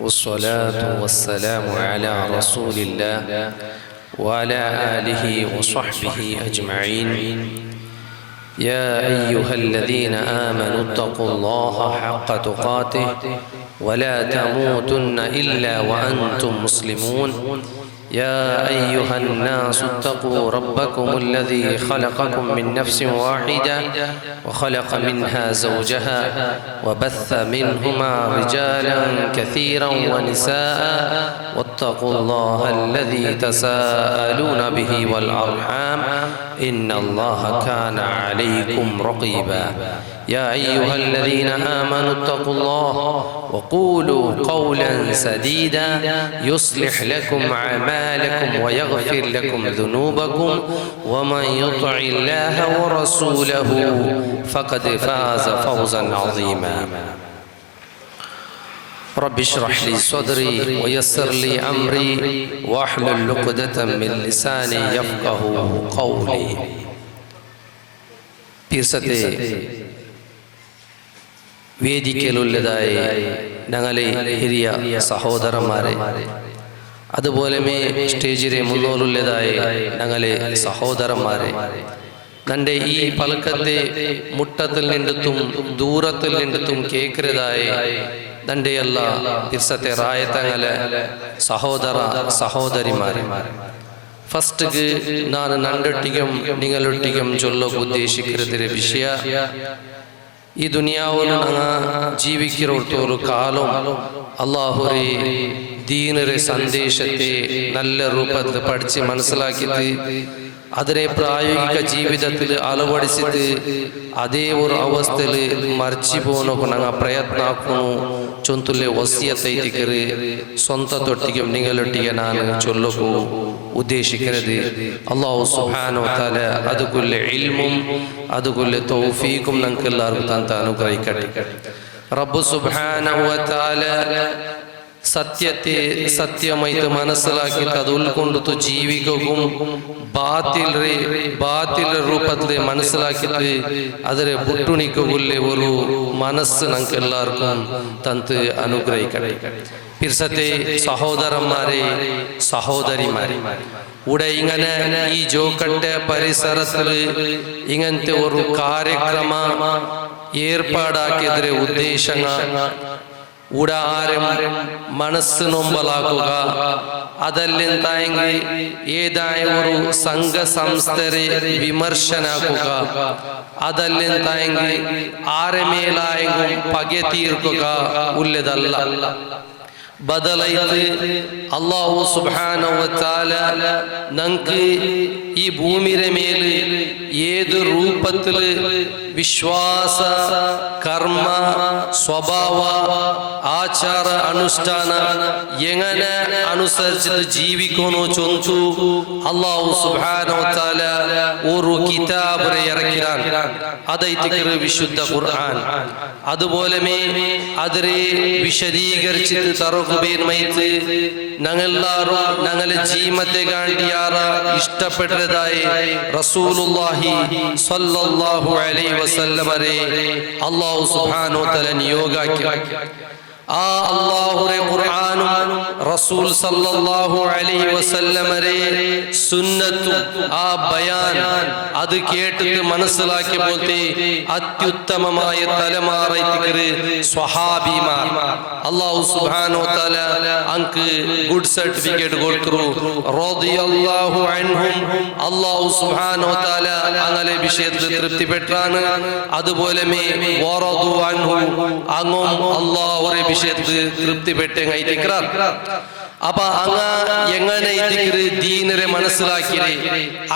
والصلاة والسلام على رسول الله وعلى آله وصحبه أجمعين. يا أيها الذين آمنوا اتقوا الله حق تقاته ولا تموتن إلا وأنتم مسلمون. يا أيها الناس اتقوا ربكم الذي خلقكم من نفس واحدة وخلق منها زوجها وبث منهما رجالا كثيرا ونساء واتقوا الله الذي تساءلون به والأرحام إن الله كان عليكم رقيبا. يا أيها الذين آمنوا اتقوا الله وقولوا قولا سديدا يصلح لكم أعمالكم ويغفر لكم ذنوبكم ومن يطع الله ورسوله فقد فاز فوزا عظيما. رب اشرح لي صدري ويسر لي أمري واحلل عقدة من لساني يفقه قولي. വേദിക്കലുള്ളതായ ഞങ്ങളെ ഹിരിയ സഹോദരന്മാരെ, അതുപോലെ സ്റ്റേജിലെ മുന്നോലുള്ളതായ ഞങ്ങളെ സഹോദരന്മാരെ, നന്റെ ഈ പലക്കത്തെ മുട്ടത്തിൽ നിന്നെത്തും ദൂരത്തിൽ നിന്നെത്തും കേൾക്കുന്നതായ നന്റെ എല്ലാ തിർസത്തെ റായത്തങ്ങളെ സഹോദര സഹോദരിമാരെ, ഫസ്റ്റ് ഞാൻ നണ്ടൊട്ടിക്കും നിങ്ങളൊട്ടിക്കും ചൊല്ലൊക്കെ ഉദ്ദേശിക്കുന്ന വിഷയ, ഈ ദുനിയാവിൽ ജീവിക്കുന്നോടത്തോളം കാലം അള്ളാഹുരെ ദീനരെ സന്ദേശത്തെ നല്ല രൂപത്തിൽ പഠിച്ച് മനസ്സിലാക്കിയിട്ട് അതിനെ പ്രായോഗിക ജീവിതത്തിൽ അളവടിച്ചിട്ട് അതേ ഒരു അവസ്ഥയിൽ മറിച്ചു പോകുന്നൊക്കെ ഞങ്ങൾ പ്രയത്നാക്കുന്നു. ചൊന്തുള്ള വസിയത്തൈത്തിക്കറ് സ്വന്തത്തൊട്ടിക്കും നിങ്ങളൊട്ടിക്ക് ഞാൻ ചൊല്ലൊക്കെ ഉദ്ദേശിക്കുന്നത്. അല്ലാഹു സുബ്ഹാനഹു വ തആല അതുകൊള്ള ഇൽമും അതുകൊള്ള തൗഫീഖും ഞങ്ങൾക്ക് എല്ലാവർക്കും തന്ന് അനുഗ്രഹിക്കട്ടെ. റബ്ബ് സുബ്ഹാനഹു വ തആല സത്യത്തെ സത്യമായിട്ട് മനസ്സിലാക്കിയിട്ട് അത് ഉൾക്കൊണ്ടിട്ട് ജീവിക്കുകയും ബാത്തിൽ രൂപത്തിൽ മനസ്സിലാക്കിയിട്ട് അതിനെ വിട്ടുണിക്കുകയുള്ള ഒരു മനസ്സ് ഞങ്ങൾക്ക് എല്ലാവർക്കും തന്ന് അനുഗ്രഹിക്കട്ടെ. പിർസത്തെ സഹോദരന്മാരെ സഹോദരിമാരെ, ഇവിടെ ഇങ്ങനെ ഈ ജോക്കട്ടെ പരിസരത്തിൽ ഇങ്ങനത്തെ ഒരു കാര്യക്രമ ഏർപ്പാടാക്കിയതിലെ ഉദ്ദേശങ്ങൾ ഇവിടെ ആരും മനസ്സ് നൊമ്പലാക്കുക, അതല്ലെന്തായെങ്കിൽ ഏതായ ഒരു സംഘ സംസ്ഥരെ വിമർശനാക്കുക, അതല്ലെന്തായെങ്കിൽ ആരെമേലായെങ്കിൽ പക തീർക്കുക ഉള്ളതല്ല. ബദലായിട്ട് അല്ലാഹു സുബ്ഹാനഹു വ തആല നമുക്ക് ഈ ഭൂമിയുടെ മേൽ ഏത് രൂപത്തിൽ വിശ്വാസ കർമ്മ സ്വഭാവ ആചാര അനുഷ്ഠാന എങ്ങനെ അനുസരിച്ചിട്ട് ജീവിക്കണോ ചൊന്തു അല്ലാഹു സുബ്ഹാനഹു വ തആല ഒരു കിതാബ് ഇറക്കിയാൻ, അതായിട്ട് വിശുദ്ധ ഖുർആൻ. അതുപോലെ അതിനെ വിശദീകരിച്ചിട്ട് തറകുബേന്മയത്ത് ഞങ്ങളെല്ലാവരും ഞങ്ങളെ ജീവത്തെ കാണ്ടിയാറ ഇഷ്ടപ്പെട്ടതായി റസൂലുള്ളാഹി സ്വല്ലല്ലാഹു അലൈഹി വസല്ലമരെ അല്ലാഹു സുബ്ഹാനഹു വ തആല നിയോഗാക്കി. ആ അല്ലാഹുവിന്റെ ഖുർആനും റസൂൽ സല്ലല്ലാഹു അലൈഹി വസല്ലമരെ സുന്നത്തും ആ ബയാൻ അത് കേട്ടിട്ട് മനസ്സിലാക്കിയപ്പോഴത്തെ അത്യുത്തമമായ തലമാറൈത്തിക്കറ് സ്വഹാബിമാർ അല്ലാഹു സുബ്ഹാനഹു വ തആല അങ്ക് ഗുഡ് സർട്ടിഫിക്കറ്റ് കൊടുത്തു. റളിയല്ലാഹു അൻഹും അല്ലാഹു സുബ്ഹാനഹു വ തആല അങ്ങനെ വിഷയത്തിൽ തൃപ്തിപ്പെട്ടാണ്. അതുപോലെ വറദു അൻഹു അങ്ങും അല്ലാഹുവിന്റെ വിഷയത്തിൽ തൃപ്തിപ്പെട്ടെങ്കിറാർ. അപ്പൊ അങ്ങ എങ്ങനെ ദീനരെ മനസ്സിലാക്കിയേ,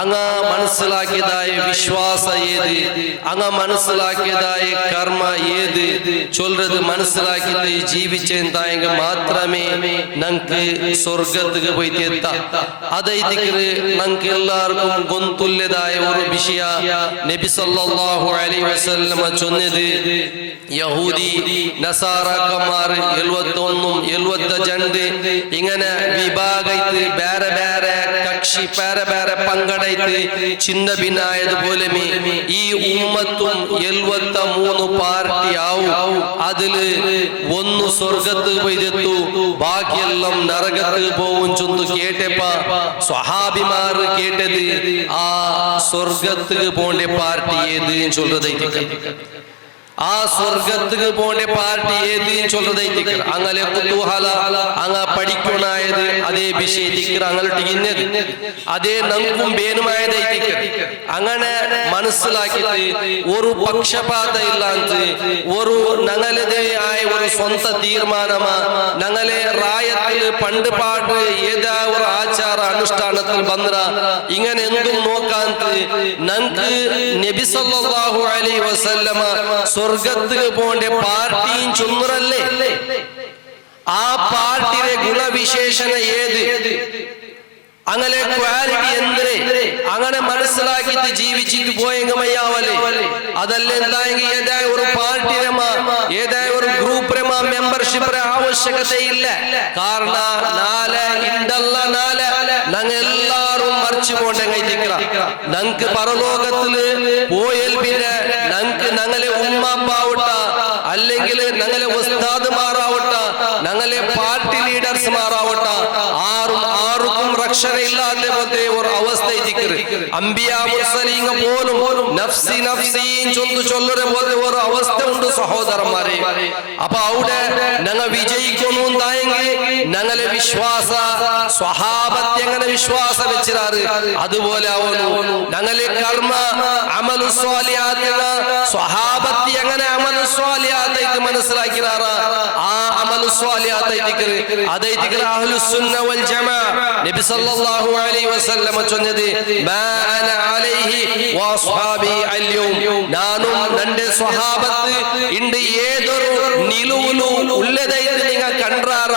അങ്ങ മനസ്സിലാക്കിയതായ വിശ്വാസ ഏത്, അങ്ങ മനസ്സിലാക്കിയതായ കർമ്മ ഏത് ചൊല്ലത് മനസ്സിലാക്കിയിട്ട് ജീവിച്ചെങ്കിൽ മാത്രമേ നമുക്ക് സ്വർഗത്തിക്ക് പോയി എത്താം. അതായിട്ട് നമുക്ക് എല്ലാവർക്കും ഗൊന്തുല്യതായ ഒരു വിഷയ നബി സല്ലല്ലാഹു അലൈഹി വസല്ലം ചൊന്നത്, യഹൂദി നസാറാക്കന്മാർ 71 72 ഇങ്ങനെ വിഭാഗത്തിൽ ಬೇರೆ ಬೇರೆ ಕಕ್ಷಿ ಬೇರೆ ಬೇರೆ ಪಂಗಡ ಐತಿ ചിന്ത ഭിന്നായതുപോലെ ഈ ഉമ്മത്തും 73 പാർട്ടിയാവും. അതില് ഒന്ന് സ്വർഗത്ത് പോയിതെത്തു, ബാക്കിയെല്ലാം നരകത്ത് പോവും ചൊന്നു കേട്ടപ്പ സ്വഹാബിമാർ കേട്ടത് ആ സ്വർഗത്തുക്ക് പോണ്ട പാർട്ടി ഏത് ചൊല്ലതൈ ആ സ്വർഗത്തുക്ക് പോണ്ട പാർട്ടി ഏത് ചൊല്ലതൈ അങ്ങനെ കുതൂഹല അങ്ങ പഠിക്കണായത് അതേ വിഷയത്തിക്ക് അങ്ങോട്ട് അതേ നമുക്കും ബേനുമായതൈ അങ്ങനെ മനസ്സിലാക്കിയിട്ട് ഒരു പക്ഷപാത ഇല്ലാതെ ഒരു ഞങ്ങളതേ ആയ ഒരു സ്വന്ത തീരുമാനമാ ഞങ്ങളെ റായത്തിൽ പണ്ട് പാട്ട് ഏതാ ഒരു ആചാര അനുഷ്ഠാനത്തിൽ ബന്ദ്ര ഇങ്ങനെ എന്തും നോക്കാൻ ഞങ്ങൾക്ക് നബി സല്ലല്ലാഹു അലൈഹി വസല്ലമ സ്വർഗത്തുക്ക് പോണ്ട പാർട്ടിയും ചൊന്നുറല്ലേ ആ പാർട്ടിയുടെ ഗുണവിശേഷണ ഏത് അങ്ങനെ ക്വാലിറ്റി എന്തേ അങ്ങനെ മനസ്സിലാക്കിയിട്ട് ജീവിച്ചിട്ട് പോയെങ്കമയ്യാവല്ലേ അതല്ല എന്തായെങ്കിൽ ഏതായ ഒരു പാർട്ടിരമ ഏതായ ഒരു ഗ്രൂപ്പിരമ മെമ്പർഷിപ്പിന് ആവശ്യകതയില്ല. കാരണം നാല് ഇണ്ടല്ല നാല് ഞങ്ങൾ എല്ലാരും മറിച്ചു പോണ്ടെങ്കില ഞങ്ങൾക്ക് പരലോകത്തില് പോയാൽ പിന്നെ ഞങ്ങൾക്ക് ഞങ്ങളെ ഉമ്മാപ്പാവട്ട അല്ലെങ്കിൽ ഞങ്ങളെ ഉസ്താദ്മാരാവട്ട ഞങ്ങളെ പാർട്ടി ലീഡേഴ്സ്മാരാവട്ട ആർക്കും രക്ഷണ ഇല്ലാതെ പോലത്തെ ഒരു അവസ്ഥ അംബിയാ മുർസലീങ്ങ പോലും നഫ്സി നഫ്സി ചൊല്ലുന്ന പോലത്തെ ഒരു അവസ്ഥ ഉണ്ട് സഹോദരന്മാരെ. അപ്പൊ അവിടെ ഞങ്ങൾ വിജയിക്കുന്നു തായെങ്കിൽ ഞങ്ങളെ വിശ്വാസ സ്വഹാബത്ത് എങ്ങനെ വിശ്വാസം വെച്ചിരാറ് അതുപോലെ ആവുന്നു. ഞങ്ങളെ കർമ്മ അമലു സ്വാലിഹാത്ത് സ്വഹാബത്ത് എങ്ങനെ അമലു സ്വാലിഹാത്ത് മനസ്സിലാക്കിറാറ് ആ അമലു സ്വാലിഹാത്ത് അതൈതിക്ക് അഹ്ലുസ് സുന്ന വൽ ജമാഅ നബി സല്ലല്ലാഹു അലൈഹി വസല്ലം ചൊന്നത് മാ അന അലൈഹി വഅസ്ഹാബി അൽയൗം നാനും നന്റെ സ്വഹാബത്ത് ഇണ്ട് ഏതൊരു നിലവിലു ഉള്ളതായിട്ട് നിങ്ങൾ കണ്ടാറ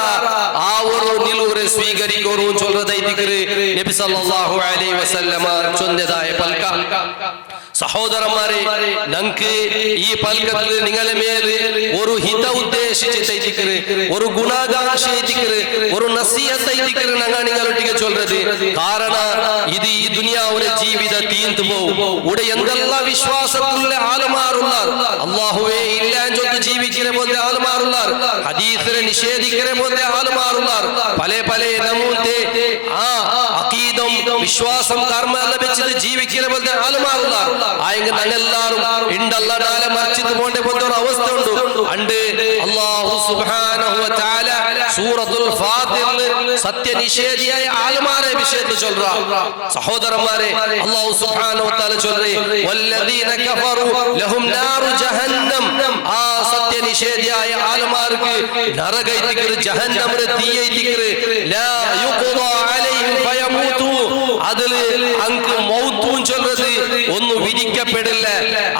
ആ ഒരു നിലൂരെ സ്വീകരിക്കൂ ചൊല്ലതായിട്ട് നബി സല്ലല്ലാഹു അലൈഹി വസല്ലം ചൊന്നതായ പൽക. സഹോദരന്മാരെ ഞങ്ങൾക്ക് ഈ പൽക്കത്തിൽ നിങ്ങളെ മേല് ഒരു ഹിത ഉദ്ദേശിച്ച് ഒരു ഗുണാകാംക്ഷ ഒരു നസീഹത്ത് ഞങ്ങൾ നിങ്ങളൊട്ടിಗೆ ചൊല്ലത്. കാരണം ഇത് ഈ ദുനിയാവിലെ ജീവിത തീർന്നു പോകും. ഇവിടെ എന്തെല്ലാം വിശ്വാസത്തിലുള്ള ആളുമാറുള്ള അള്ളാഹുവേ ഇല്ല ചൊന്ന് ജീവിക്കുന്ന പോലത്തെ ആളുമാറുള്ള ഹദീസിനെ നിഷേധിക്കുന്ന പോലത്തെ ആളുമാറുള്ള പല പല നമൂത്തെ ആ അഖീദം വിശ്വാസം കർമ്മ ലഭിച്ചത് ജീവിക്കുന്ന പോലത്തെ ആളുമാറുള്ള ആയെങ്കിൽ ഞങ്ങളെല്ലാരും ഇണ്ടല്ലാതെ മറിച്ചിട്ട് പോണ്ട പോലത്തെ ഒരു അവസ്ഥ ഉണ്ട്. അണ്ട് അല്ലാഹു സുബ്ഹാനഹു വ തആല സൂറത്തുൽ ഫാത്തിറിൽ സത്യനിഷേധിയായ ആളുമാരെ വിഷയത്തിൽ ചൊല്ലുക. സഹോദരന്മാരെ അല്ലാഹു സുബ്ഹാനഹു വ തആല ചൊല്ലി വല്ലദീന കഫറു ലഹും നാറു ജഹന്നം ആ സത്യനിഷേധിയായ ആളുമാർക്ക് നരകൈതിക്കർ ജഹന്നമിലെ തീയൈതിക്കർ ലാ യുഖ്ദാ അലൈഹിം ഫയമൂതു അതിൽ അങ്ക് മൗത്തും ചൊല്ലത് ഒന്നും വിധിക്കപ്പെടില്ല.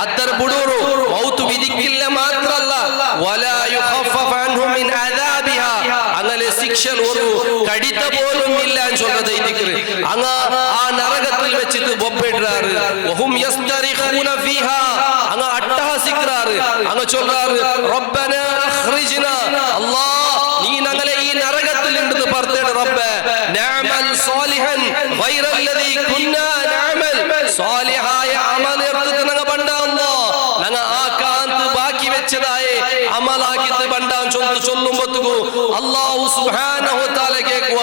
അത്തർ ബുഡൂറു മൗത്ത് വിധിക്കില്ല മാത്രല്ല വലാ യുഖഫഫ അൻഹും മിൻ അദാബിഹാ അങ്ങനെ ശിക്ഷ ഒരു കടിത പോലും ഇല്ല ചൊല്ലത് അങ്ങ ആ നരകത്തിൽ വെച്ചിട്ട് ബൊബ്ബിടാറ് വഹും യസ്തരിഖൂന ഫീഹാ അങ്ങ അട്ടഹസിക്കാറ് അങ്ങ ചൊല്ലാറ് റബ്ബനാ അഖ്രിജ്നാ അല്ലാഹ് നീ ഞങ്ങളെ ഈ നരകത്തിൽ നിന്ന് പുറത്തേട് റബ്ബേ നഅമൽ സാലിഹൻ ഗൈറല്ലദീ കുന്നാ നഅമൽ സാലിഹായ അമൽ എടുത്ത് ഞങ്ങൾ ബണ്ടാ അല്ലാഹ് ഞങ്ങൾ ആ കാന്ത് ബാക്കി വെച്ചതായ അമലാക്കിട്ട് ബണ്ടാൻ ചൊല്ലുമ്പോഴത്തേക്കു അല്ലാഹു സുബ്ഹാനഹു വ തആല കേൾക്കുക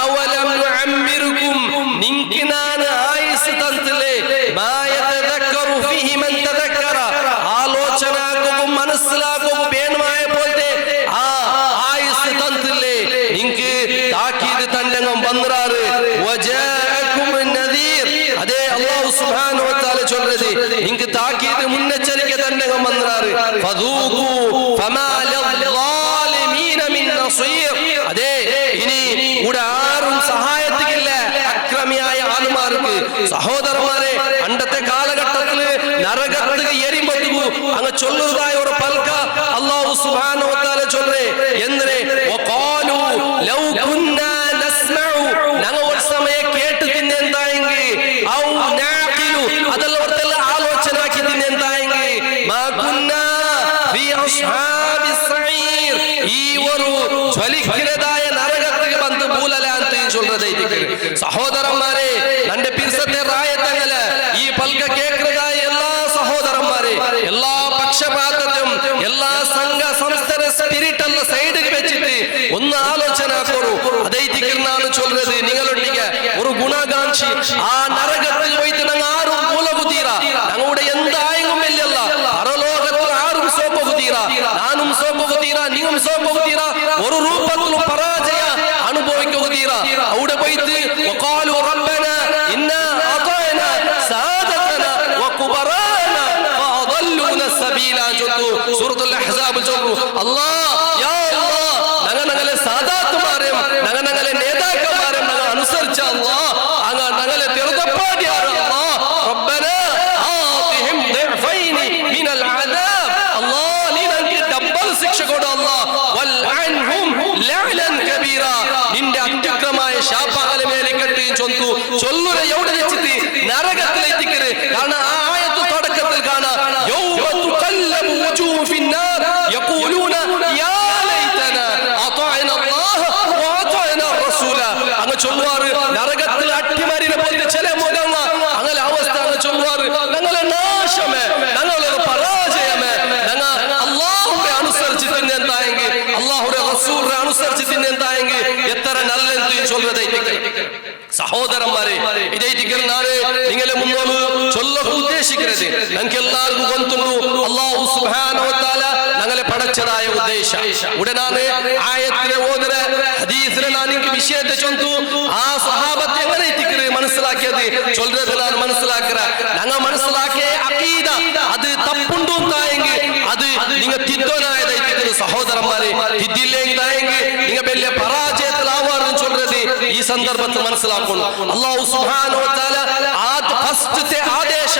അവലം നുഅമ്മിറുകും നിങ്ങൾക്ക് ഞാൻ ആയുസ് തന്നില്ലേ മാ യതദക്കറു ഫീഹി മൻ തദക്കറ ആലോചനാക്കും മനസ്സിലാക്കും വേണമായ പോലത്തെ ആ ആയുസ് തന്നില്ലേ നിങ്ങൾക്ക് താക്കീത് തന്നങ്ങം വന്നറാറ് വജാഅകും നദീർ അതേ അല്ലാഹു സുബ്ഹാനഹു വ തആല ചൊല്ലത് നിങ്ങൾക്ക് താക്കീത് മുന്നറിയിപ്പ് തന്നങ്ങം വന്നറാറ് ഫദൂഖു ഫമാ ലിദ്ദാലിമീന മിൻ നസീർ അതേ ഇനി ഇവിടെ ആരും സഹായത്തില്ല അക്രമിയായ ആളുമാർക്ക്. സഹോദരന്മാരെ അണ്ടത്തെ കാലഘട്ടത്തിൽ നരകത്തിൽ എരിയുമ്പോഴത്തേക്കു അങ്ങ് ചൊല്ലുന്നതായ ഒരു പൽക അല്ലാഹു സുബ്ഹാനഹു വ തആല ചൊല്ലേ എന്തിനെ വഖാലു ലൗ കുന്നാ നസ്മഉ ഞങ്ങൾ ഒരു സമയം കേട്ട് തിന്നെന്തായെങ്കിൽ ഔ നാഖിലു അതല്ല ഒരു ആലോചനാക്കി തിന്നെന്തായെങ്കിൽ മാ കുന്നാ ഫീ അസ്ഹാബിസ് സഈർ ഈ ഒരു ജ്വലിക്കുന്നതായ നരകത്തിൽ വന്ന് പൂലലാൻ ചൊല്ലതായിട്ട്. സഹോദരന്മാരെ തന്റെ പിർസത്തെ റായത്തെ പക്ഷപാതത്വം എല്ലാ സംഘ സംസ്ഥര സ്പിരിറ്റ് ಎಲ್ಲ ಸೈಡ್ಗೆ വെച്ചിട്ട് ഒന്ന് ആലോചന ಕೊರು അതേ ദിക്റിനാണ് ചൊല്ലുന്നത് നിങ്ങളൊട്ടിಗೆ ഒരു ഗുണകാംക്ഷി ആ നരകത്തിൽ പോയിട്ട് ഞങ്ങൾ ആരും മൂലകുതീരാ ഞങ്ങളുടെ എന്തായെങ്കിലും ഇല്ലല്ല പരലോകത്തിൽ ആരും സോപ്പകുതീരാ നാനും സോപ്പകുതീരാ നിങ്ങളും സോപ്പകുതീരാ ഒരു രൂപത്തിലും പരാജയ അനുഭവിക്കുകതീരാ അവിടെ പോയിട്ട് വഖാലു റബ്ബന ഇന്നാ അതാന സാദതന വകുബറാന ഫഅദല്ലുന സബീല ജത്തു സൂറത്തുൽ അഹ്സാബ് ചൊല്ലു അല്ലാഹ് യാ അല്ലാഹ് ഞങ്ങളെ സാദാത്തുമാരെയും ഞങ്ങളെ നേതാക്കന്മാരെയും ഞങ്ങൾ അനുസരിച്ച അല്ലാഹ് അങ്ങ് ഞങ്ങളെ തിരുത്തപ്പാടിയാർ അല്ലാഹ് റബ്ബന ആതിഹിം ദിഅഫൈൻ മിനൽ അദാബ് അല്ലാഹ് നീ ഞങ്ങൾക്ക് ഡബിൾ ശിക്ഷ കൊടു അല്ലാഹ് വൽ അൻഹും ലഅനൻ കബീറ നിന്റെ അത്യുഗ്രമായ ശാപങ്ങളെ മേലെ കെട്ടി ചൊല്ലുര എവിടെ വെച്ചിട്ട് നരകത്തിലെത്തിക്കരുത് കാരണം ആ ആയത്ത് തുടക്കത്തിൽ കാണാം യൗമ തുഖല്ലബു വജൂഹു ഫിന്നാർ യഖൂലൂന യാ ലൈതന അതഅന അല്ലാഹ വഅതഅന റസൂല അങ്ങ് ചൊല്ലുവാറ് നരകത്തിൽ അട്ടിമരിനെ പോലെ ചില മുഖങ്ങൾ അങ്ങനെ അവസ്ഥ അങ്ങ് ചൊല്ലുവാറ് ഞങ്ങളെ നാശമേ ഞങ്ങളെ പരാജയമേ ഞങ്ങൾ അല്ലാഹുവിനെ അനുസരിച്ച് തിന്നെന്തായെങ്കിൽ അല്ലാഹുവിന്റെ റസൂലിനെ അനുസരിച്ച് തിന്നെന്തായെങ്കിൽ എത്ര നല്ലെന്ന് ചൊല്ലുന്നത് സഹോദരന്മാരെ ഇതേ ദിക്റിനാണ് നിങ്ങളെ മുന്നോട്ട് ചൊല്ലാൻ ഉദ്ദേശിക്കുന്നത് ഞങ്ങൾക്ക് എല്ലാവർക്കും ഗൊന്തുണ്ടു അല്ലാഹു സുബ്ഹാനഹു വ തആല ഞങ്ങളെ പടച്ചതായ ഉദ്ദേശം ഉടനാണ് ആയത്തിനെ ഓതുന്ന ഹദീസിനെ എനിക്ക് വിഷയത്തെ ചൊന്തു ആ സഹാബത്തെ എങ്ങനെ ദിക്റ് മനസ്സിലാക്കിയത് ചൊല്ലുന്നത് ഞാൻ മനസ്സിലാക്കുക ഞങ്ങൾ മനസ്സിലാക്കിയ അഖീദ അത് തപ്പുണ്ടു എന്നായെങ്കിൽ അത് നിങ്ങൾ തിദ്ദനായതായിരിക്കും സഹോദരന്മാരെ തിദ്ദില്ലെങ്കിൽ നിങ്ങൾ വലിയ പരാജയത്തിലാവാറും ചൊല്ലുന്നത് ഈ സന്ദർഭത്തിൽ മനസ്സിലാക്കുന്നു അല്ലാഹു സുബ്ഹാനഹു വ തആല ഫസ്റ്റത്തെ ആദേശ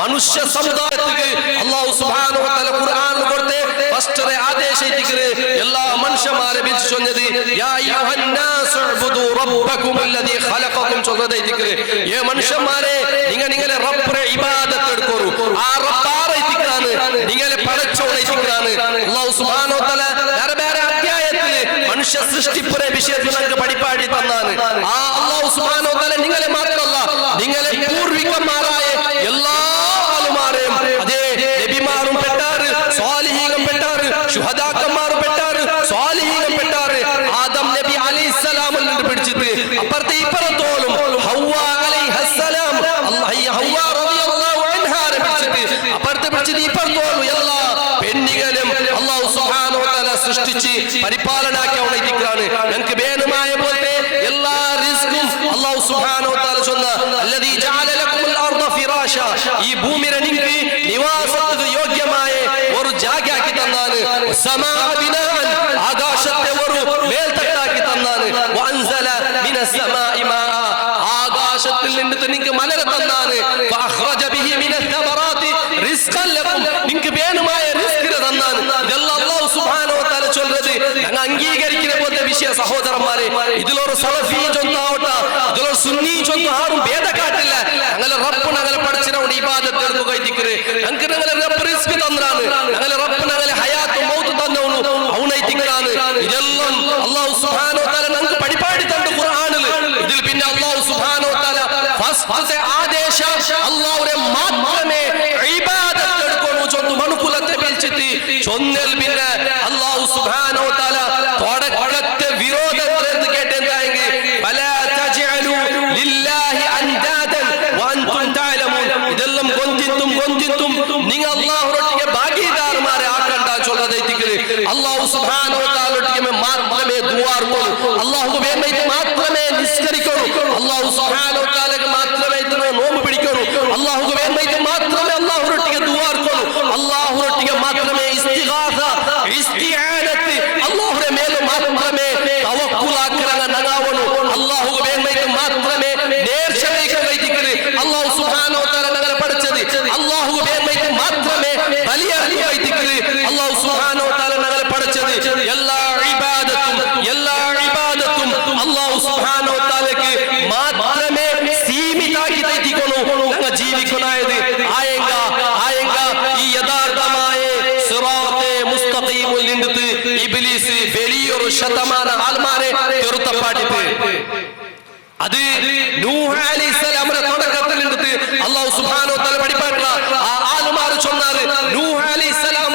മനുഷ്യ സമുദായത്തിക്ക് അല്ലാഹു സുബ്ഹാനഹു വ തആല ഖുർആനിൽ കൊടുത്തെ ഫസ്റ്റത്തെ ആദേശിക്കുന്നത് എല്ലാ മനുഷ്യന്മാരെ വിളിച്ചു ചൊന്നത് യാ അയ്യുഹൻ നാസ് ഉബ്ദു റബ്ബകും അല്ലദീ ഖലഖകും ചൊല്ലതായിരിക്കുന്നത് ഏ മനുഷ്യന്മാരെ നിങ്ങളെ റബ്ബിനെ ഇബാദത്ത് എടുക്കൂ ആ റബ്ബാറെ ദിക്റാണ് നിങ്ങളെ പടച്ചോനെ ദിക്റാണ് അല്ലാഹു സുബ്ഹാനഹു വ തആല വേറെ അധ്യായത്തിൽ മനുഷ്യ സൃഷ്ടിപ്പിനെ വിഷയത്തിൽ നമുക്ക് പഠിപ്പാടി തന്നാണ് ആ അല്ലാഹു സുബ്ഹാനഹു വ തആല നിങ്ങളെ മാത്രമല്ല നിങ്ങളെ പൂർവികന്മാരായ എല്ലാ ആളുമാരെയും അതേ നബിമാരും പെട്ടാറ് സ്വാലിഹീങ്ങളും പെട്ടാറ് ശുഹദാക്കന്മാരും പെട്ടാറ് സ്വാലിഹീങ്ങളും പെട്ടാറ് ആദം നബി അലൈഹിസ്സലാമിൽ നിന്ന് പിടിച്ചിട്ട് അപ്പുറത്തെ ഇപ്പുറത്തോളും ഹവ്വ അലൈഹിസ്സലാം ഹവ്വ റളിയല്ലാഹു അൻഹാ പിടിച്ചിട്ട് അപ്പുറത്തെ പിടിച്ചിട്ട് ഇപ്പുറത്തോളും എല്ലാ പെണ്ണുകളും അല്ലാഹു സുബ്ഹാനഹു വ തആല സൃഷ്ടിച്ച് പരിപാലനാക്കിയ ദിക്റാണ് ഞങ്ങൾക്ക് വേണമായ പോലത്തെ എല്ലാ റിസ്കും അല്ലാഹു സുബ്ഹാനഹു വ തആല ചൊന്ന അല്ലദീ ജഅല ലക്കുൽ അർദ ഫിറാശ ഈ ഭൂമിയെ നിങ്ങൾക്ക് നിവാസത്തിന് യോഗ്യമായ ഒരു ജാഗയാക്കി തന്നാണ് സമാ ബിനാൻ ആകാശത്തെ ഒരു മേൽത്തട്ടാക്കി തന്നാണ് വഅൻസല മിനസ് സമാഇ മാഅ ആകാശത്തിൽ നിന്ന് നിങ്ങൾക്ക് മലര തന്നാണ് ഫഅഖ്റജ ബിഹി മിനസ് തമറാത്തി റിസ്ഖൻ ലക്കും നിങ്ങൾക്ക് വേണമായ റിസ്ക് തന്നാണ് ഇതെല്ലാം അല്ലാഹു സുബ്ഹാനഹു വ തആല ചൊല്ലുന്നത് ഞങ്ങൾ അംഗീകരിക്കുന്ന പോലത്തെ വിഷയ സഹോദരന്മാരെ ഇതിലൊരു സലഫി ചൊന്നാവട്ടെ ഇതിലൊരു സുന്നി ചൊന്ന ആരും ഭേദക്കാട്ടില്ല ഞങ്ങളെ റബ്ബ് ഞങ്ങളെ പഠിച്ചവരുടെ ഇബാദത്ത് എടുക്കുക ദിക്റ് ഞങ്ങൾക്ക് ഞങ്ങളെ റബ്ബ് റിസ്ക് തന്നാണ് ഞങ്ങളെ റബ്ബ് ഞങ്ങളെ ഹയാത്ത് മൗത്ത് തന്നവನು അവനെ ദിക്റാണ് ഇതെല്ലാം അല്ലാഹു സുബ്ഹാനഹു വ തആല ഞങ്ങൾക്ക് പഠിപ്പാടി തന്ന ഖുർആനിൽ ഇതിൽ പിന്നെ അല്ലാഹു സുബ്ഹാനഹു വ തആല ഫസ്റ്റ് ആദേശ അല്ലാഹുവിനെ മാത്രമേ ഇബാദത്ത് എടുക്കൂ ചൊന്നു മനുകുലത്തെ വിളിച്ചിട്ട് ചൊന്നൽ പിന്നെ അല്ലാഹു സുബ്ഹാനഹു വ തആല തുടക്കത്തെ വിരോധത്തെ കേട്ടെന്തായെങ്കിൽ ഫലാ തജ്അലു ലില്ലാഹി അൻദാദൻ വഅൻതും തഅലമൂൻ ഇതെല്ലാം ഗൊന്തിത്തും നിങ്ങൾ അല്ലാഹുവിനൊട്ടിಗೆ ഭാഗീദാരന്മാരെ ആക്കണ്ട ചൊല്ലതായിരിക്കും അല്ലാഹു സുബ്ഹാനഹു വ തആലയൊട്ടിಗೆ മാത്രമേ ദുആ ചെയ്യൂ അല്ലാഹുവിന് വേണ്ടി മാത്രമേ നിസ്കരിക്കൂ അല്ലാഹു സുബ്ഹാനഹു വ തആലക്ക് മാത്രമേ നോമ്പ് പിടിക്കൂ അല്ലാഹുവിന് വേണ്ടി മാത്രമേ അല്ലാഹുവിനൊട്ടിಗೆ ദുആ ചെയ്യൂ അല്ലാഹുവിനൊട്ടിಗೆ മാത്രമേ ഇസ്തിഗാസ ഇസ്തിആനത്ത് അല്ലാഹുവിന്റെ മേലെ മാത്രമേ തവക്കുൽ ആക്കറങ്ങ നഗാവണു അല്ലാഹുവിന് വേണ്ടി മാത്രമേ നേർച്ച വയ്ക്കുക അല്ലാഹു സുബ്ഹാനഹു വ തആല ഞങ്ങളെ പഠിച്ചത് അല്ലാഹുവിന് വേണ്ടി മാത്രമേ ബലിയർപ്പിക്കുക അല്ലാഹു സുബ്ഹാനഹു വ തആല ഞങ്ങളെ പഠിച്ചത് എല്ലാ ഇബാദത്തും അല്ലാഹു സുബ്ഹാനഹു വ തആലക്ക് മാത്രമേ സീമിതമാക്കി തെറ്റിക്കൊള്ളൂ ഞങ്ങൾ ജീവിക്കണായത് ആയെങ്ക ഈ യഥാർത്ഥമായ സിറാത്തെ മുസ്തഖീമിൽ നിന്ന് ഇബ്ലീസ് വലിയൊരു ശതമാനം ആൾമാരെ ചെറുത്തപ്പാട്ടിട്ട് അത് നൂഹ് അലൈഹിസ്സലാമിന്റെ തുടക്കത്തിൽ നിന്ന് അല്ലാഹു സുബ്ഹാനഹു വ തആല പഠിപ്പാട്ടുള്ള ആ ആൾമാർ ചൊന്നാറ് നൂഹ് അലൈഹിസ്സലാം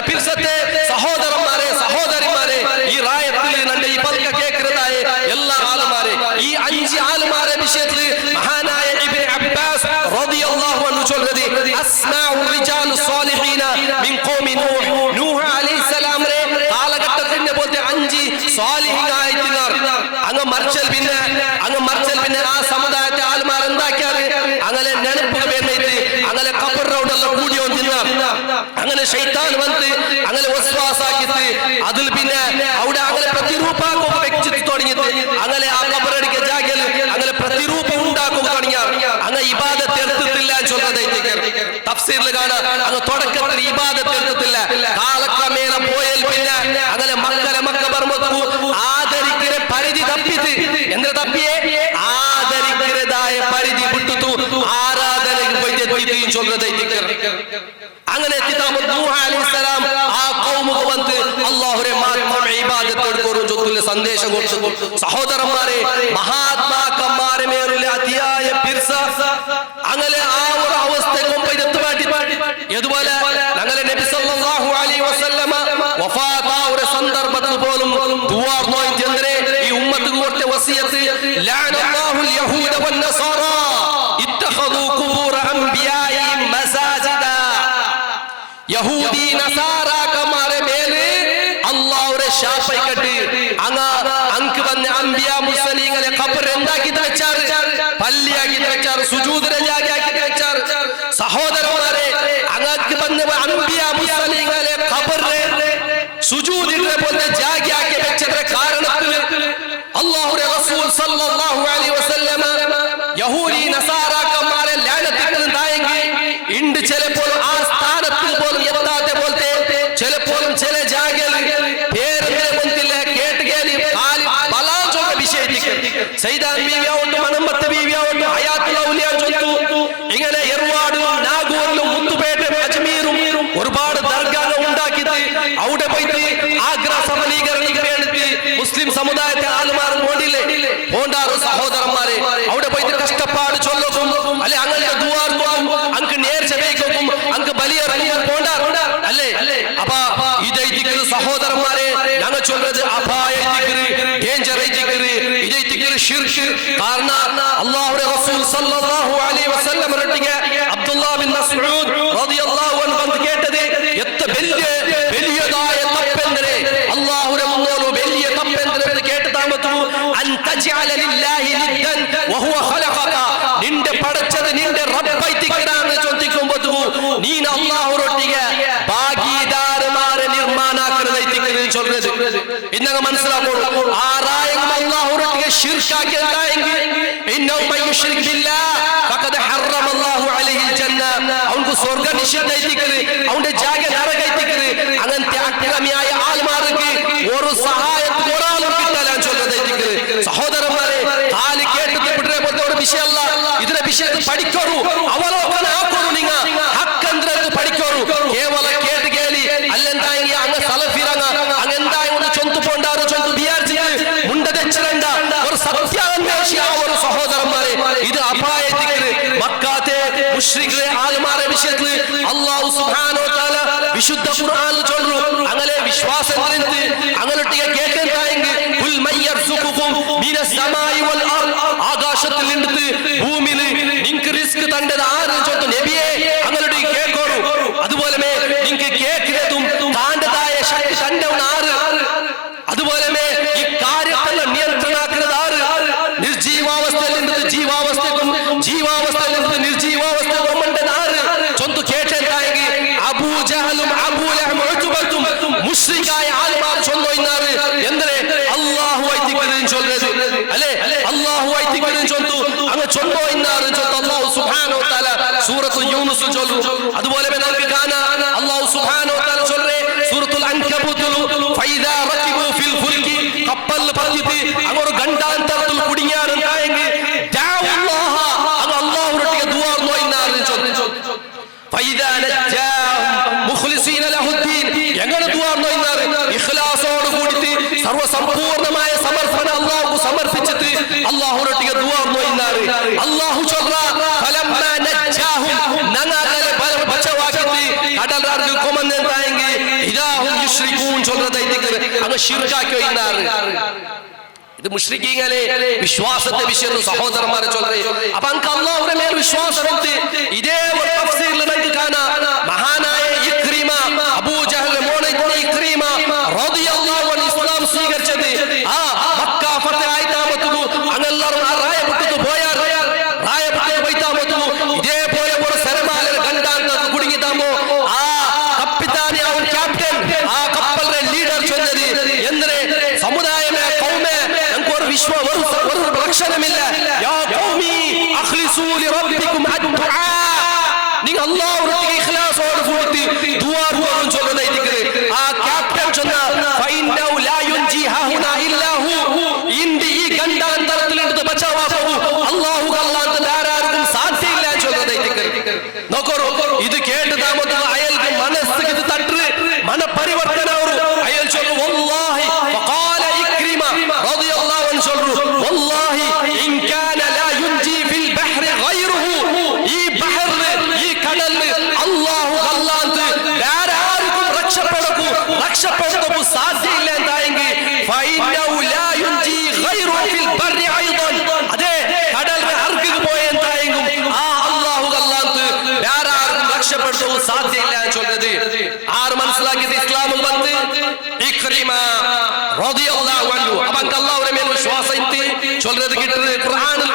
തന്റെ പിർസത്തെ സഹോദരന്മാരെ സഹോദരിമാരെ ഈ റായത്തിൽ നന്റെ ഈ പൽക്ക കേൾക്കുന്നതായ എല്ലാ ആളുമാരെ ഈ 5 ആളുമാരെ വിഷയത്തിൽ മഹാനായ ഇബ്നു അബ്ബാസ് റളിയല്ലാഹു അൻഹു ചൊല്ലുന്നത് അസ്മാഉ റിജാലു സ്വാലിഹീന മിൻ ഖൗമി നൂഹ് അലൈഹിസ്സലാം രെ കാലഘട്ടത്തിന്റെ പോലത്തെ 5 സ്വാലിഹീനായ തിനാർ അങ്ങ് മർച്ചൽ പിന്നെ ആ സമുദായത്തെ ആളുമാർ എന്താക്കിയാറ് അങ്ങനെ നെനപ്പുക വേണ്ടിയിട്ട് അങ്ങനെ ഖബർ റൗഡല്ല കൂടിയോ തിന്നാർ അങ്ങനെ ശൈത്താൻ വന്ന് അങ്ങനെ വസ്വാസാക്കിയിട്ട് അതിൽ പിന്നെ അവിടെ അങ്ങനെ പ്രതിരൂപാക്കുക വെച്ചിട്ട് തുടങ്ങിയിട്ട് അങ്ങനെ ആ ഖബറടിക്ക ജാഗയിൽ അങ്ങനെ പ്രതിരൂപം ഉണ്ടാക്കുക തുടങ്ങിയാർ അങ്ങനെ ഇബാദത്ത് എടുത്തിട്ടില്ല ചൊല്ലതായിട്ട് തഫ്സീറിൽ കാണാം അങ്ങ് തുടക്കത്തിൽ ഇബാദത്ത് എടുത്തിട്ടില്ല കാലക്രമേണ പോയാൽ പിന്നെ അങ്ങനെ മക്ക ബർമത്തു ആദരിക്കുന്ന പരിധി തപ്പിട്ട് എന്താ തപ്പിയേ ആദരിക്കുന്നതായ പരിധി വിട്ടുത്തു ആരാധനയ്ക്ക് പോയിട്ട് ചൊല്ലതായിട്ട് അങ്ങനെ നൂഹ് അലൈഹിസ്സലാം ആ ഖൗമുക വന്ന് അല്ലാഹുവിനെ മാത്രം ഇബാദത്ത് എടുക്കോറും ചൊല്ലുന്ന സന്ദേശം കൊടുത്തു സഹോദരന്മാരെ മഹാത്മാക്കന്മാരെ മേലുള്ള അതിയായ പിർസ അങ്ങനെ ആ ഒരു അവസ്ഥയ്ക്ക് ഇതുപോലെ ഞങ്ങളെ നബി സല്ലല്ലാഹു അലൈഹി വസല്ലമ വഫാത്ത് ആ ഒരു സന്ദർഭത്തിൽ പോലും ദുആ നോയിച്ചെന്തരെ ഈ ഉമ്മത്തിന് കൊടുത്ത വസിയത്ത് ലഅനല്ലാഹുൽ യഹൂദ വന്നസാറ ഇത്തഖദു ഖുബൂറ അംബിയാഇഹിം മസാജിദ യഹൂദി നസാറാക്കന്മാരെ മേലെ അല്ലാഹുവിനെ ശാപയിക്കട്ടെ അങ്ക് വന്ന അംബിയാ മുർസലീങ്ങളെ ഖബർ എന്താക്കി വെച്ചാർ പള്ളിയാക്കി വെച്ചാർ സുജൂദിനെ ജാഗയാക്കി വെച്ചാർ സഹോദരന്മാരെ അങ്ങക്ക് വന്ന അംബിയാ മുർസലീങ്ങളെ ഖബറിനെ സുജൂദിനെ പോലെ ജാഗയാക്കി വെച്ചതിന്റെ കാരണത്തിൽ അല്ലാഹുവിന്റെ റസൂൽ സല്ലല്ലാഹു അലൈഹി വസല്ലമ യഹൂദി നസാറാക്കന്മാരെ ലഅനത്തുണ്ടായെങ്കിൽ ഇണ്ട് ചിലപ്പോൾ ആ സ്ഥാനത്തിൽ പോലും എത്താതെ പോലത്തെ ചിലപ്പോഴും ചില ജാഗയിൽ പേരിനെ മുന്നിൽ കേട്ട് കേളി ബലാചൊക്കെ വിഷയിക്കും സൈദാൻ ബീവിയാവട്ടെ മണമ്പത്തെ ബീവിയാവട്ടെ ഹയാത്തുൽ ഔലിയ ചൊല്ലുന്നു ഇങ്ങനെ എർവാടും നാഗൂറിലും മുത്തുപേട്ട അജ്മീറും ഒരുപാട് ദർഗാകൾ ഉണ്ടാക്കിയിട്ട് അവിടെ പോയിട്ട് ആഗ്ര സബലീകരണത്തിന് വേണ്ടി മുസ്ലിം സമുദായത്തെ ആളുമാർ കൊണ്ടില്ലേ പോണ്ടാറ് സഹോദരന്മാരെ അവിടെ പോയിട്ട് കഷ്ടപ്പാട് ചൊല്ലും അല്ലെ അങ്ങനെ ദുആർക്കും അങ്ക് നേർച്ച വയ്ക്കും അങ്ക് ബലിയറങ്ങും പോണ്ടാർ അല്ലേ അപ്പൊ ഇതേ ദിക്ർ സഹോദരന്മാരെ ഞങ്ങൾ ചൊല്ലുന്നത് അപായ ദിക്ർ ഡേഞ്ചർ ദിക്ർ ഇതേ ദിക്ർ ശിർക്ക് കാരണം അല്ലാഹുവിന്റെ റസൂൽ സല്ലല്ലാഹു അലൈഹി വസല്ലം റട്ടിಗೆ അബ്ദുല്ലാഹ് ബിൻ മസ്ഊദ് റളിയല്ലാഹു അൻഹു കേട്ടത് എത്ര വലിയതായ തപ്പെന്തരെ അല്ലാഹുവിന്റെ മുന്നോട് വലിയ തപ്പെന്തരെ കേട്ട് താമത്തു അൻ തജഅല ലില്ലാഹി നിദ്ദൻ വഹുവ ഖലഖക നിന്റെ പടച്ചത് നിന്റെ റബ്ബായി തിക്കറാണ് ചോദിക്കുമ്പോൾ നീന അല്ലാഹുവിനൊട്ടിಗೆ ഭാഗീദാരമാരെ നിർമ്മാണാക്കരുതായി തിക്കറ് ചൊല്ലുന്നത് ഇന്നങ്ങ് മനസ്സിലാക്കൂ ആരായെങ്കിലും അല്ലാഹുവിനൊട്ടിಗೆ ശിർക്കാക്കിയതായെങ്കിൽ ഇന്നഹു മയ്യുശ്രിക് ബില്ലാഹ് ഫഖദ് ഹറമ അല്ലാഹു അലൈഹിൽ ജന്ന അവൻക്ക് സ്വർഗ്ഗ നിഷിദ്ധമായി തിക്കറ് അവന്റെ ജാഗ നരകമായി തിക്കറ് അങ്ങനത്തെ അക്രമിയായ ആൾമാർക്ക് ഒരു സഹായത്തിന് ഒരാളും കിട്ടാൻ ചൊല്ലുന്നതായി തിക്കറ് സഹോദരന്മാരെ കാലി കേട്ടത് വിട്ടേ ഒരു വിഷയമല്ല ഇതിനെ വിഷയത്തിൽ പഠിക്കോറു അവലോകന ആക്കോറു നിങ്ങ ഹക്കന്ദ്ര പഠിക്കോറു കേവല കേട്ട് കേളി അല്ലെന്തായെങ്കിൽ അങ്ങ് സലഫിറങ്ങ അങ്ങെന്തായി ഒന്ന് ചൊന്തു പോണ്ടാറ് ചൊന്തു വിചാരിച്ചിട്ട് മുണ്ട തെച്ചിരണ്ട ഒരു സത്യാന്വേഷിയ ഒരു സഹോദരന്മാരെ ഇത് അപായ ദിക്റ് മക്കാത്തെ മുശ്രിക്കുകളെ ആൾമാരെ വിഷയത്തിൽ അല്ലാഹു സുബ്ഹാനഹു വ തആല വിശുദ്ധ ഖുർആനിൽ ചൊല്ലു അങ്ങനെ വിശ്വാസത്തിനെ അങ്ങോട്ടേക്ക് കേൾക്കുന്നതായെങ്കിൽ കുൽ മയ്യർസുഖുകും മിനസ് സമാഇ വൽ അർദ് ആകാശത്തിൽ നിന്ന് ഭൂമിയിൽ നിങ്ങൾക്ക് റിസ്ക് തണ്ടത് ആര് ചൊല്ലുന്നു നബിയെ അങ്ങോട്ടേക്ക് കേൾക്കോറു അതുപോലെ നിങ്ങൾക്ക് കേൾക്കുന്നതും താണ്ടതായ ശക്തി തണ്ടവൻ ആര് അതുപോലെ ഈ കാര്യങ്ങളെ നിയന്ത്രണാക്കുന്നത് ആര് നിർജീവാവസ്ഥയിൽ നിന്ന് ജീവാവസ്ഥക്കും ജീവാവസ്ഥയിൽ നിന്ന് നിർജീവാവസ്ഥക്കും ആര് ചൊന്തു കേട്ടെന്തായെങ്കിൽ അബൂജഹലും അബൂലഹബും ഉത്ബത്തും മുശ്രിക്കായ ആൾമാർ ചൊന്നു ഇന്നാറ് എന്തിനെ അല്ലാഹുവായി തിക്റിൻ ചൊല്ലുന്നത് അല്ലേ അല്ലാഹുവായി തിക്റിൻ ചൊല്ലുന്നു അങ്ങ് ചൊന്നോ ഇന്നാറ് ചൊല്ലുന്നു അല്ലാഹു സുബ്ഹാനഹു വ തആല സൂറത്തുൽ യൂനുസ് ചൊല്ലുന്നു അതുപോലെ നമുക്ക് കാണാം അല്ലാഹു സുബ്ഹാനഹു വ തആല ചൊല്ലുന്നു സൂറത്തുൽ അൻകബൂത്തിൽ ഫൈദാ റകിബു ഫിൽ ഫുൽകി കപ്പൽ പതിത്ത് അങ്ങൊരു ഗണ്ടാന്തരത്തിൽ കുടുങ്ങിയാറുണ്ടായെങ്കിൽ ദഅവല്ലാഹ അങ്ങ് അല്ലാഹുവിനോട് ദുആ നോയിന്നാറ് ചൊല്ലുന്നു ഫൈദാ നജാഹും മുഖ്ലിസീന ലഹുദ്ദീൻ എങ്ങനെ ദുആ നോയിന്നാറ് ഇഖ്ലാസോട് കൂടി സർവസമ്പൂർണ്ണമായ സമർപ്പണം അല്ലാഹുവിന് സമർപ്പിച്ചിട്ട് അല്ലാഹുവിനോട് ദുആ നോയിന്നാറ് അല്ലാഹു ചൊല്ലാ ഫലമ്മാ നജാഹും നങ്ങളെ ബച്ചവാക്കിട്ട് കടലാർക്ക് കൊമന്നെന്തായെങ്കിൽ முஷ்ரிகூன் சொல்றதை அங்க ஷிர்காக்கி வைக்கிறாரு. இது முஷ்ரிகீங்களே விசுவாசத்தை விஷயம் சகோதரமார சொல்றேன். அப்ப அங்க அல்லாஹ்வுடைய மேல் விசுவாசம் வந்து இதே ஒரு தஃசீர்ல நமக்கு காணா மகானாய இக்ரிமா அபூ ஜஹல் மோனை இக்ரிமா റളിയല്ലാഹു അൻഹു ഇസ്ലാം സ്വീകരിച്ചത് മക്ക ഫതഹ് ആയിട്ടാമത്തു അങ്ങെല്ലാരും റായപ്പെട്ടു പോയാർ റായപ്പെട്ടു പോയിട്ടാമത്തു ഇതേപോലെ ഒരു സരമാല ഗണ്ടാന്ത കുടുങ്ങിട്ടാമോ ആ കപ്പിത്താനി അവൻ ക്യാപ്റ്റൻ ആ കപ്പലിന്റെ ലീഡർ ചൊല്ലത് എന്തിനെ സമുദായമേ കൗമേ നമുക്ക് ഒരു ഒരു ലക്ഷണമില്ല യാ ഖൗമി അഖ്ലിസൂ ലിറബ്ബികും അദ്ദുആ നിങ്ങൾ അല്ലാഹുവിന്റെ ഇഖ്ലാസോട് കൂടി ദുആ ചെയ്യണം ചൊല്ലുന്ന ഇതിക്ക് ആ ക്യാപ്റ്റൻ ചൊന്ന ഫൈനൗ ലാ യുൻജി ഹുനാ ഇല്ലാ ഹു ഇന്ദി ഈ ഗണ്ടാന്തരത്തിൽ നിന്ന് ബച്ചാവാഹു അല്ലാഹു അല്ലാഹു ധാരാർക്കും സാധ്യമില്ല ചൊല്ലുന്ന ഇതിക്ക് നോക്കൂ ഇത് കേട്ട് താമത്തെ അയൽക്ക് മനസ്സ് ഇത് തട്ട് മന പരിവർത്തന അയൽ ചൊല്ലു വല്ലാഹി ഫഖാല ഇക്രിമ റളിയല്ലാഹു അൻഹു ചൊല്ലു വല്ലാഹി ഇൻ കാന ലാ യുൻജി ഫിൽ ബഹ്രി ഗൈറുഹു ഈ ബഹറിൽ ഈ കടലിൽ അല്ലാഹു അല്ലാഹു ധാരാർക്കും രക്ഷപ്പെടുന്നു സാധ്യമില്ല എന്തായെങ്കിൽ ഫൈനൗ ലാ യുൻജി ഗൈറുഹു ഫിൽ ബർരി ഐദൻ അതെ കടലിൽ അർക്കുക പോയ എന്തായെങ്കിൽ ആ അല്ലാഹു അല്ലാഹു ധാരാർക്കും രക്ഷപ്പെടുന്നു സാധ്യമില്ല എന്ന് ചൊല്ലുന്നത് ആര് മനസ്സിലാക്കിയത് ഇസ്ലാമിൽ വന്ന് ഇക്രിമ റളിയല്ലാഹു അൻഹു അവൻ അല്ലാഹുവിന്റെ മേൽ വിശ്വാസം ഇട്ട് ചൊല്ലുന്നത് കിട്ടുന്നത് ഖുർആനിൽ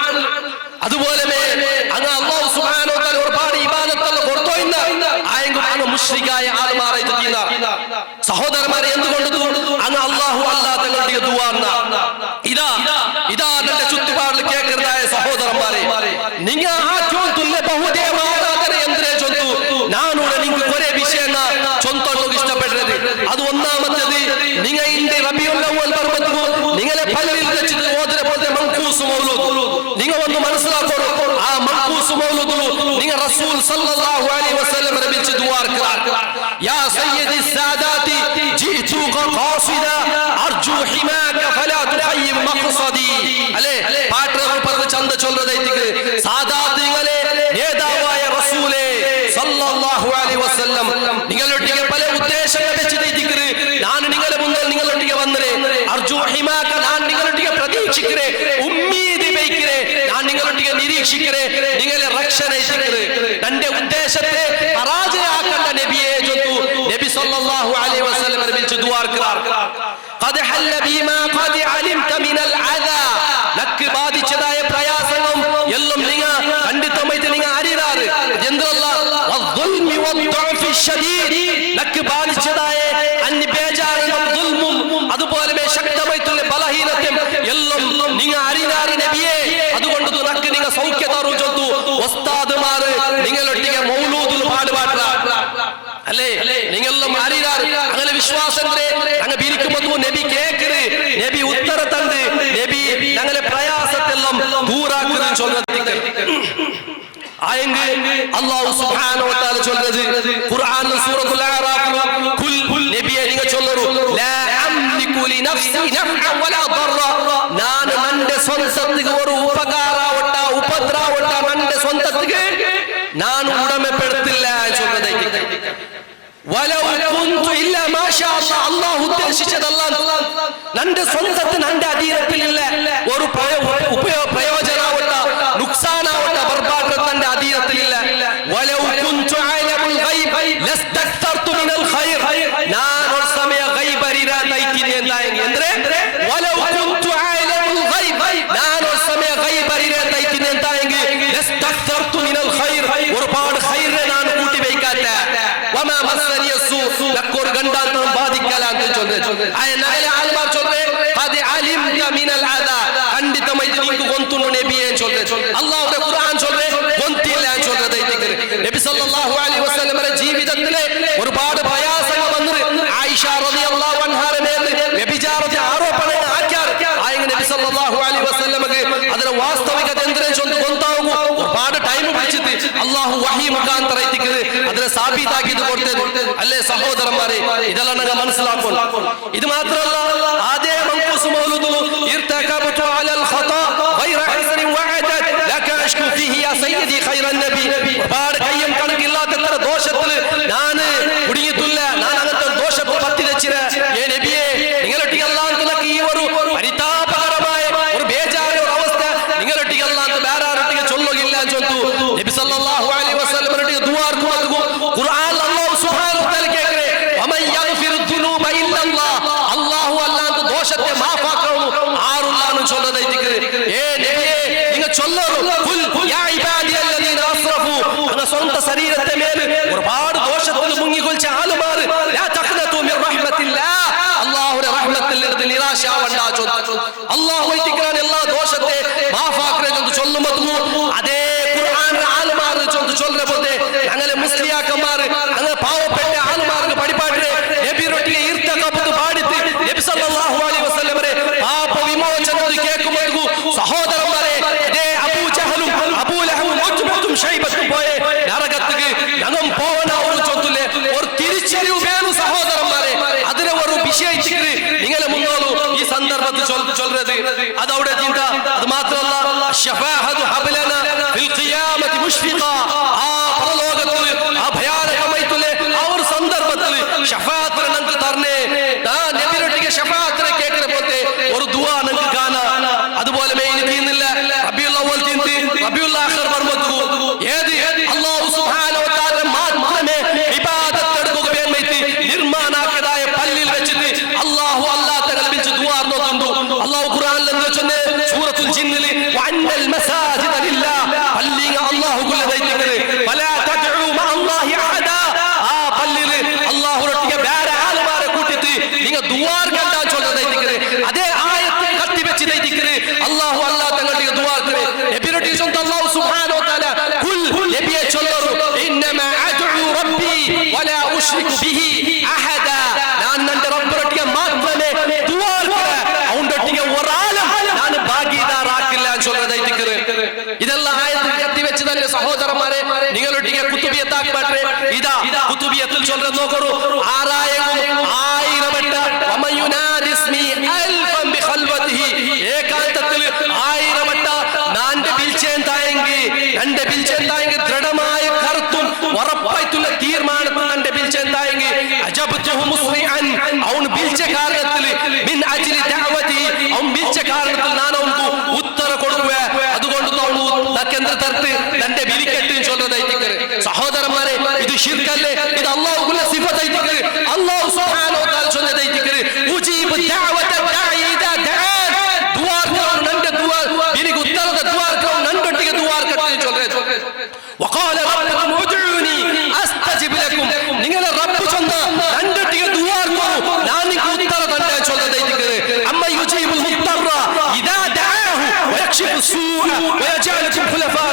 അതുപോലെ അങ്ങ് അല്ലാഹു സുബ്ഹാനഹു വ തആല ഒരുപാട് ഇബാദത്തുകൾ കൊടുത്തോയിന്ന ആയെങ്കിൽ അങ്ങ് മുശ്രിക്കായ ആൾമാരെ ഇത് ചെയ്യുന്ന സഹോദരന്മാരെ എന്തുകൊണ്ട് അങ്ങ് അല്ലാഹു അല്ലാഹു തങ്ങളുടെ ദുആ ഇതാ നമ്മുടെ ചുറ്റുപാടിൽ കേൾക്കുന്നതായ സഹോദരന്മാരെ നിങ്ങൾ ആ ചൊല്ലുന്ന ബഹുദേവ ആരാധന എന്തിനെ ചൊല്ലു നാനൂടെ നിങ്ങൾക്ക് ഒരേ വിഷയം ചൊല്ലുന്നത് ഇഷ്ടപ്പെടുന്നത് അത് ഒന്നാമത്തേത് നിങ്ങൾ ഇന്റെ റബീഉൽ അവ്വൽ ബർബത്തു നിങ്ങളെ പലരിൽ വെച്ചിട്ട് ഓതുന്ന പോലെ മൻഖൂസ് മൗലൂദ് നിങ്ങൾ ഒന്ന് മനസ്സിലാക്കണം ആ മൻഖൂസ് മൗലൂദ് നിങ്ങൾ റസൂൽ സല്ലല്ലാഹു അലൈഹി വസല്ലം വിളിച്ച് ദുആ ഇർക്കാ യാ സയ്യിദി സാദാതി ജിതുക ഖാസിദാ അർജു ഹിമാക ഫലാ തുഖയ്യിം മഖ്സദി അല്ലേ പാട്ടർ പറഞ്ഞ ചന്ത ചൊല്ലുന്നതായിട്ട് സാദാത്തികളെ നേതാവായ റസൂലേ സല്ലല്ലാഹു അലൈഹി വസല്ലം നിങ്ങളുടെ പല ഉദ്ദേശങ്ങൾ വെച്ചിട്ട് ഞാൻ നിങ്ങളുടെ മുന്നിൽ നിങ്ങളുടെ വന്നേ അർജു ഹിമാക ഞാൻ നിങ്ങളുടെ പ്രതീക്ഷിക്കേ ഉമ്മീദ് വയ്ക്കേ ഞാൻ നിങ്ങളുടെ നിരീക്ഷിക്കേ നിങ്ങളെ രക്ഷണ തന്റെ ഉദ്ദേശത്തെ പരാജയമാക്കേണ്ട നബിയെ ചൊല്ലു നബി സല്ലല്ലാഹു അലൈഹി വസല്ലം വിളിച്ച് ദുആ ഇർക്കാ ഖദ് ഹല്ല ബിമാ ഖദ് അലിംത മിനൽ അദാ ലക്ക് ബാധിച്ചതായ പ്രയാസങ്ങളും എല്ലാം നിങ്ങൾ കണ്ടിത്തമായിട്ട് നിങ്ങൾ അറിയാറ് എന്തല്ല വദ്ദുൽമി വദ്ദുഅഫി ശദീദ് ലക്ക് ബാധിച്ചതായ അൻബേജാറും ദുൽമും അതുപോലെ ശക്തമായിട്ടുള്ള ബലഹീനതയും എല്ലാം നിങ്ങൾ അറിയാറ് നബിയെ അതുകൊണ്ട് നക്ക് നിങ്ങൾ സൗഖ്യം തറു ചൊല്ലു ഉസ്താദുമാർ നിങ്ങളൊട്ടിಗೆ മൗലൂദുൽ പാടുപാട്ട അല്ലേ നിങ്ങളെല്ലാം അറിയാറ് അങ്ങനെ വിശ്വാസം അങ്ങ് ബിരിക്കുമ്പോൾ നബി കേക്കറ് നബി ഉത്തര തണ്ട് നബി ഞങ്ങളെ പ്രയാസത്തെല്ലാം ദൂരാക്കുന്ന ചൊല്ലുന്നത് അല്ലാഹു സുബ്ഹാനഹു വ തആല ചൊല്ലുന്നത് ഖുർആനിൽ സൂറത്തുൽ അഅറാഫ് കുൽ നബിയെ നിങ്ങൾ ചൊല്ലൂ ലാ അംലികു ലി നഫ്സി നഫഅൻ വലാ ദർറ ഞാൻ എൻ്റെ സ്വന്തത്തിക്ക് ഒരു ഉപകാരവട്ട ഉപദ്രവവട്ട എൻ്റെ സ്വന്തത്തിക്ക് ഞാൻ ഉടമപ്പെടുത്തില്ല ചൊല്ലുന്നത് വലൗ കുന്തു ഇല്ല മാഷാ അല്ലാഹ് അല്ലാഹു ഉദ്ദേശിച്ചതല്ല എൻ്റെ സ്വന്തത്തിന് എൻ്റെ അധീനത്തിലില്ല ഒരു പ്രയോജനവട്ട നുക്സാനവട്ട ബർബാദത്തിന്റെ അധീനത്തിലില്ല വലൗ കുന്തു അലമുൽ ഗൈബ് ലസ്തക്തർതു മിനൽ ഖൈർ ഞാൻ ഒരു സമയ ഗൈബ് അറിയാതായിട്ടില്ല എന്തായെങ്കിൽ എന്റേ വലൗ കുന്തു അലമുൽ ഗൈബ് ഞാൻ ഒരു സമയ ഗൈബ് അറിയാതായിട്ടില്ല എന്തായെങ്കിൽ ലസ്തക്തർതു മിനൽ ഖൈർ ഒരുപാട് ഖൈറിനെ ഞാൻ കൂട്ടി വെക്കാത്ത വമാ മസ്സനി യസൂ ലക്കോർ ഗണ്ടാന്തരം ബാധിക്കലാന്ന് ചൊല്ലുന്നത് നഗലെ ആൽമാർ ചൊല്ലുന്നത് ഖദ് അലിംത മിനൽ അദാ ഖണ്ഡിതമായിട്ട് നിങ്ങൾക്ക് ഗൊന്തുന്നു നബിയെ ചൊല്ലുന്നത് അല്ലാഹുവിന്റെ ഖുർആൻ ചൊല്ലുന്നത് ഗൊന്തില്ല ചൊല്ലുന്നത് നബി സല്ലല്ലാഹു അലൈഹി വസല്ലമയുടെ ജീവിതത്തിലെ ഒരുപാട് പ്രയാസങ്ങൾ വന്നു ആയിഷ റളിയല്ലാഹു അൻഹായുടെ മേൽ വ്യഭിചാരത്തെ ആരോപണം ആക്കിയാർ ആയെങ്കിൽ നബി സല്ലല്ലാഹു അലൈഹി വസല്ലമക്ക് അതിന്റെ വാസ്തവികത എന്തിനെ ചൊല്ലു ഗൊന്താവും ഒരുപാട് ടൈം പിടിച്ചിട്ട് അല്ലാഹു വഹി മുഖാന്തരം അതിനെ സാബീതാക്കിയത് കൊടുത്തത് അല്ലേ സഹോദരന്മാരെ ഇതെല്ലാം നിങ്ങൾ മനസ്സിലാക്കണം ഇത് മാത്രമല്ല അതേ മൻഖൂസ് മൗലൂദ് ഇർതകബതു അലൽ ഖതാ ഗൈറ ഹസൻ വഅദത് ലക അഷ്കു ഫീഹി യാ സയ്യിദി ഖൈറൻ നബി ഒരുപാട് കയ്യും കണക്കില്ലാത്ത ദോഷത്തിൽ ഞാൻ കുടുങ്ങിയിട്ടില്ല ഞാൻ അങ്ങനത്തെ ദോഷത്തെ പറ്റി വെച്ചില്ല അല്ലാഹു വൈതിക്കറാൻ എല്ലാ ദോഷത്തെ മാഫാക്കറെ ചൊല്ല് ചൊല്ലുമ്പോൾ അതേ ഖുർആൻ ആലുമാർ ചൊല്ലുന്ന പോലെ അങ്ങനെ മുസ്ലിയാക്കന്മാർ അങ്ങനെ പാവപ്പെട്ട ആലുമാർക്ക് പഠിപ്പാട്ടെ നബി റൊട്ടിയെ ഇർതഖബത്ത് പാടിത്ത് നബി സല്ലല്ലാഹു അലൈഹി വസല്ലമരെ പാപ വിമോചനം കേൾക്കുമ്പോൾ സഹോദരന്മാരെ അതേ അബൂ ജഹലും അബൂ ലഹബും ഉത്ബത്തും ശൈബത്തും പോയ നരകത്തിക്ക് ഞങ്ങൾ പോവണ ഒരു ചൊല്ലിലെ ഒരു തിരിച്ചറിവ് വേണം സഹോദരന്മാരെ അതിനെ ഒരു വിഷയിച്ചിട്ട് നിങ്ങളെ മുന്നോളൂ ഈ സന്ദർഭത്തിൽ ചൊല്ലുന്നത് അതവിടെ ചിന്ത അത് മാത്രമല്ല ശഫാഅത്തു ഹബ്ലന ഫിൽ ഖിയാമത്തി മുഷ്ഫിഖ ആ പരലോകത്തിൽ ആ ഭയാനകമായിട്ടുള്ള ആ ഒരു സന്ദർഭത്തിൽ ശഫാഅത്ത് നമുക്ക് തരണേ നബിയുടെ ശഫാഅത്തിനെ കേൾക്കുന്ന പോലത്തെ ഒരു ദുആ നമുക്ക് കാണാം അതുപോലെ മെയിൻ തീന്നില്ല റബീഉൽ അവ്വൽ തീന്തി റബീഉൽ ആഖിർ ബർമത്തു ഏത് അല്ലാഹു സുബ്ഹാനഹു വ തആല മാത്രമേ ഇബാദത്ത് എടുക്കുക വേണ്ടി നിർമ്മാണാക്കിയതായ പള്ളിയിൽ വെച്ചിട്ട് അല്ലാഹു തങ്ങൾ വിളിച്ച് ദുആ നോക്കുന്നു അല്ലാഹു ഖുർആനിൽ എന്താ ചൊല്ലുന്നത് സൂറത്തുൽ ജിന്നിൽ വഅന്നൽ മസാജിദ ലില്ലാഹ് പള്ളികൾ അല്ലാഹുവിന്റെ ദൈവത്തിനെ ഫലാ തദ്ഉ മഅ അല്ലാഹി അഹദാ ആ പള്ളിയിൽ അല്ലാഹുവിന്റെ വേറെ ആളുമാരെ കൂട്ടിട്ട് നിങ്ങൾ ദുആ കണ്ടാ ചൊല്ലുന്ന ദൈവത്തിനെ അതേ ആയത്ത് കത്തി വെച്ച് ദൈവത്തിനെ അല്ലാഹു തങ്ങളുടെ ദുആ നബിയുടെ സ്വന്തം അല്ലാഹു സുബ്ഹാനഹു വ തആല ഖുൽ നബിയെ ചൊല്ലറു ഇന്നമാ അദ്ഉ റബ്ബി വലാ ഉശ്രികു ബിഹി അഹദാ ഞാൻ എൻ്റെ റബ്ബിനെ മാത്രമേ ദുആ അവന്റെ ഒരാളും ഞാൻ ഭാഗീദാറാക്കില്ല ചൊല്ലതായിട്ട് ഇതെല്ലാം ആയത്തിൽ കത്തി വെച്ച് തന്നെ സഹോദരന്മാരെ നിങ്ങളൊട്ടിಗೆ കുത്തുബിയത്താക്കട്ടെ ഇതാ കുത്തുബിയത്തിൽ ചൊല്ലുന്നത് നോക്കൂ ആറായിരം വട്ട വമയുനാദിസ്മി അൽഫൻ ബിഖൽവതിഹി ഏകാന്തത്തിൽ 1000 വട്ട നാന്റെ ബിൽചേന്തായെങ്കിൽ എൻ്റെ ബിൽചേന്തായെങ്കിൽ ദൃഢമായ കറുത്തും ഉറപ്പായിട്ടുള്ള തീരുമാനത്തിൽ എൻ്റെ ബിൽചേന്തായെങ്കിൽ അജബ്തുഹു മുസ്രിഅൻ അവൻ ബിൽച കാരണത്തിൽ മിൻ അജ്ലി ദഅവതി അവൻ ബിൽച കാരണത്തിൽ ഞാൻ അവൻക്ക് ഉത്തര കൊടുക്കുക അതുകൊണ്ട് കേന്ദ്ര തരത്ത് തന്റെ ബിലിക്കെട്ട് ചൊല്ലതായിട്ട് സഹോദരന്മാരെ ഇത് ശിർക്കല്ലേ ഇത് അല്ലാഹുവിന്റെ സിഫത്തായിട്ട് അല്ലാഹു സുബ്ഹാനഹു വ തആല ചൊല്ലതായിട്ട് ഉജീബു ദഅവത ദാഇ ഇദാ ദഅൻ ദുആ നന്റെ ദുആ ബിലിക്ക് ഉത്തരത ദുആ നണ്ടൊട്ടിಗೆ ദുആ കട്ടെ ചൊല്ലത് വഖാല റബ്ബുകും ഉദ്ഉനി അസ്തജിബ് ലക്കും നിങ്ങളെ റബ്ബ് ചൊന്ന നണ്ടൊട്ടിಗೆ ദുആ ഞാൻ നിങ്ങൾക്ക് ഉത്തര തന്റെ ചൊല്ലതായിട്ട് അമ്മ യുജീബുൽ മുത്തറ ഇദാ ദഅഹു വയക്ഷിഫു സൂഅ വയജഅലുകും ഖുലഫാ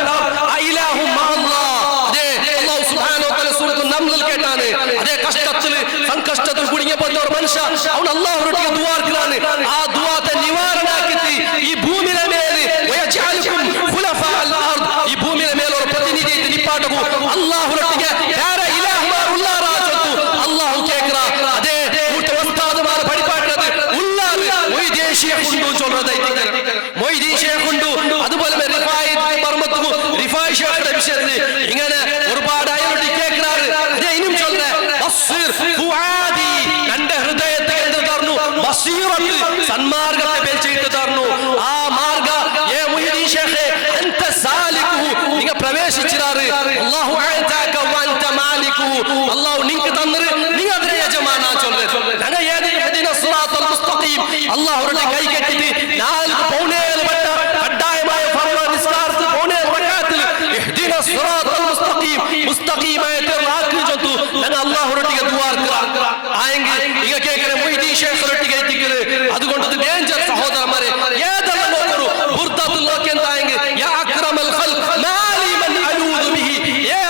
ഇലാഹു മഅല്ലാഹ് അതേ അല്ലാഹു സുബ്ഹാനഹു വ തആല സൂറത്തുൽ നംലിൽ കേട്ടാണ് അതേ കഷ്ടത്തിൽ സംകഷ്ടത്തിൽ കുടുങ്ങിയപ്പോൾ ഒരു മനുഷ്യ അവൻ അല്ലാഹുവിനോട് ദുആ ചെയ്യാണ് ആ ദുആത്തെ നിവാരണാക്കി ഈ ഭൂമിയുടെ മേലെ വയജഅലുകും ഖുലഫാ അൽ-അർദ് ഈ ഭൂമിയുടെ മേലെ ഒരു പ്രതിനിധിയെ നിപ്പാട്ടു അല്ലാഹുവിനോട് വേറെ ഇലാഹുമാർ ഉള്ളാറാച്ചു അല്ലാഹു കേക്കറാ അതേ കൂട്ട ഉസ്താദുമാർ പഠിപ്പാട്ടത് ഉള്ളാറ് മൊയ്തീൻ ശൈഖ് ഉണ്ട് ചൊല്ലതായിട്ട് മൊയ്തീൻ ശൈഖ് ഉണ്ട് അതുപോലെ റിഫായി ബർമത്തു റിഫായി ശൈഖിന്റെ വിഷയത്തിൽ ഇങ്ങനെ ഒരുപാട് അയലോട്ട് കേൾക്കാറ് അതേ ഇനിയും ചൊല്ലുന്ന ബസ്സീർ ഫുആദി എൻ്റെ ഹൃദയത്തെ എന്ത് തർന്നു ബസീറത്ത് സന്മാർഗത്തെ വെച്ചിട്ട് തർന്നു ആ മാർഗ ഏ മൊയ്തീൻ ശൈഖ് അൻത സാലികുഹു നിങ്ങൾ പ്രവേശിച്ചിരാറ് അല്ലാഹു അഅതാക വഅൻത മാലികുഹു അല്ലാഹു നിങ്ങൾക്ക് തന്നത് നിങ്ങൾ അതിനെ യജമാനാ ചൊല്ലുന്നത് ഞങ്ങൾ ഏത് ഹദിന സിറാത്തുൽ മുസ്തഖീം അല്ലാഹുവിന്റെ കൈ കെട്ടിട്ട് 4 പൗനേൽ വട്ട കഡായമായ ഫർള നിസ്കാരത്തിൽ പൗനേൽ വട്ടത്തിൽ ഇഹ്ദിന സിറാത്തുൽ മുസ്തഖീം മുസ്തഖീമായിട്ട് റാഖി ചൊല്ലു ഞങ്ങൾ അല്ലാഹുവിന്റെ ദുആ കറ ആയെങ്കിൽ ഇങ്ങ കേൾക്കുന്ന മൊയ്തീൻ ശൈഖ് റൊട്ടിಗೆ എത്തിക്കല് അതുകൊണ്ട് ഇത് ഡേഞ്ചർ സഹോദരന്മാരെ ഏതെല്ലാം നോക്കൂ ബുർദത്തുൽ നോക്കിയെന്തായെങ്കിൽ യാ അക്രമൽ ഖൽഖ് മാലി മൻ അലൂദു ബിഹി യാ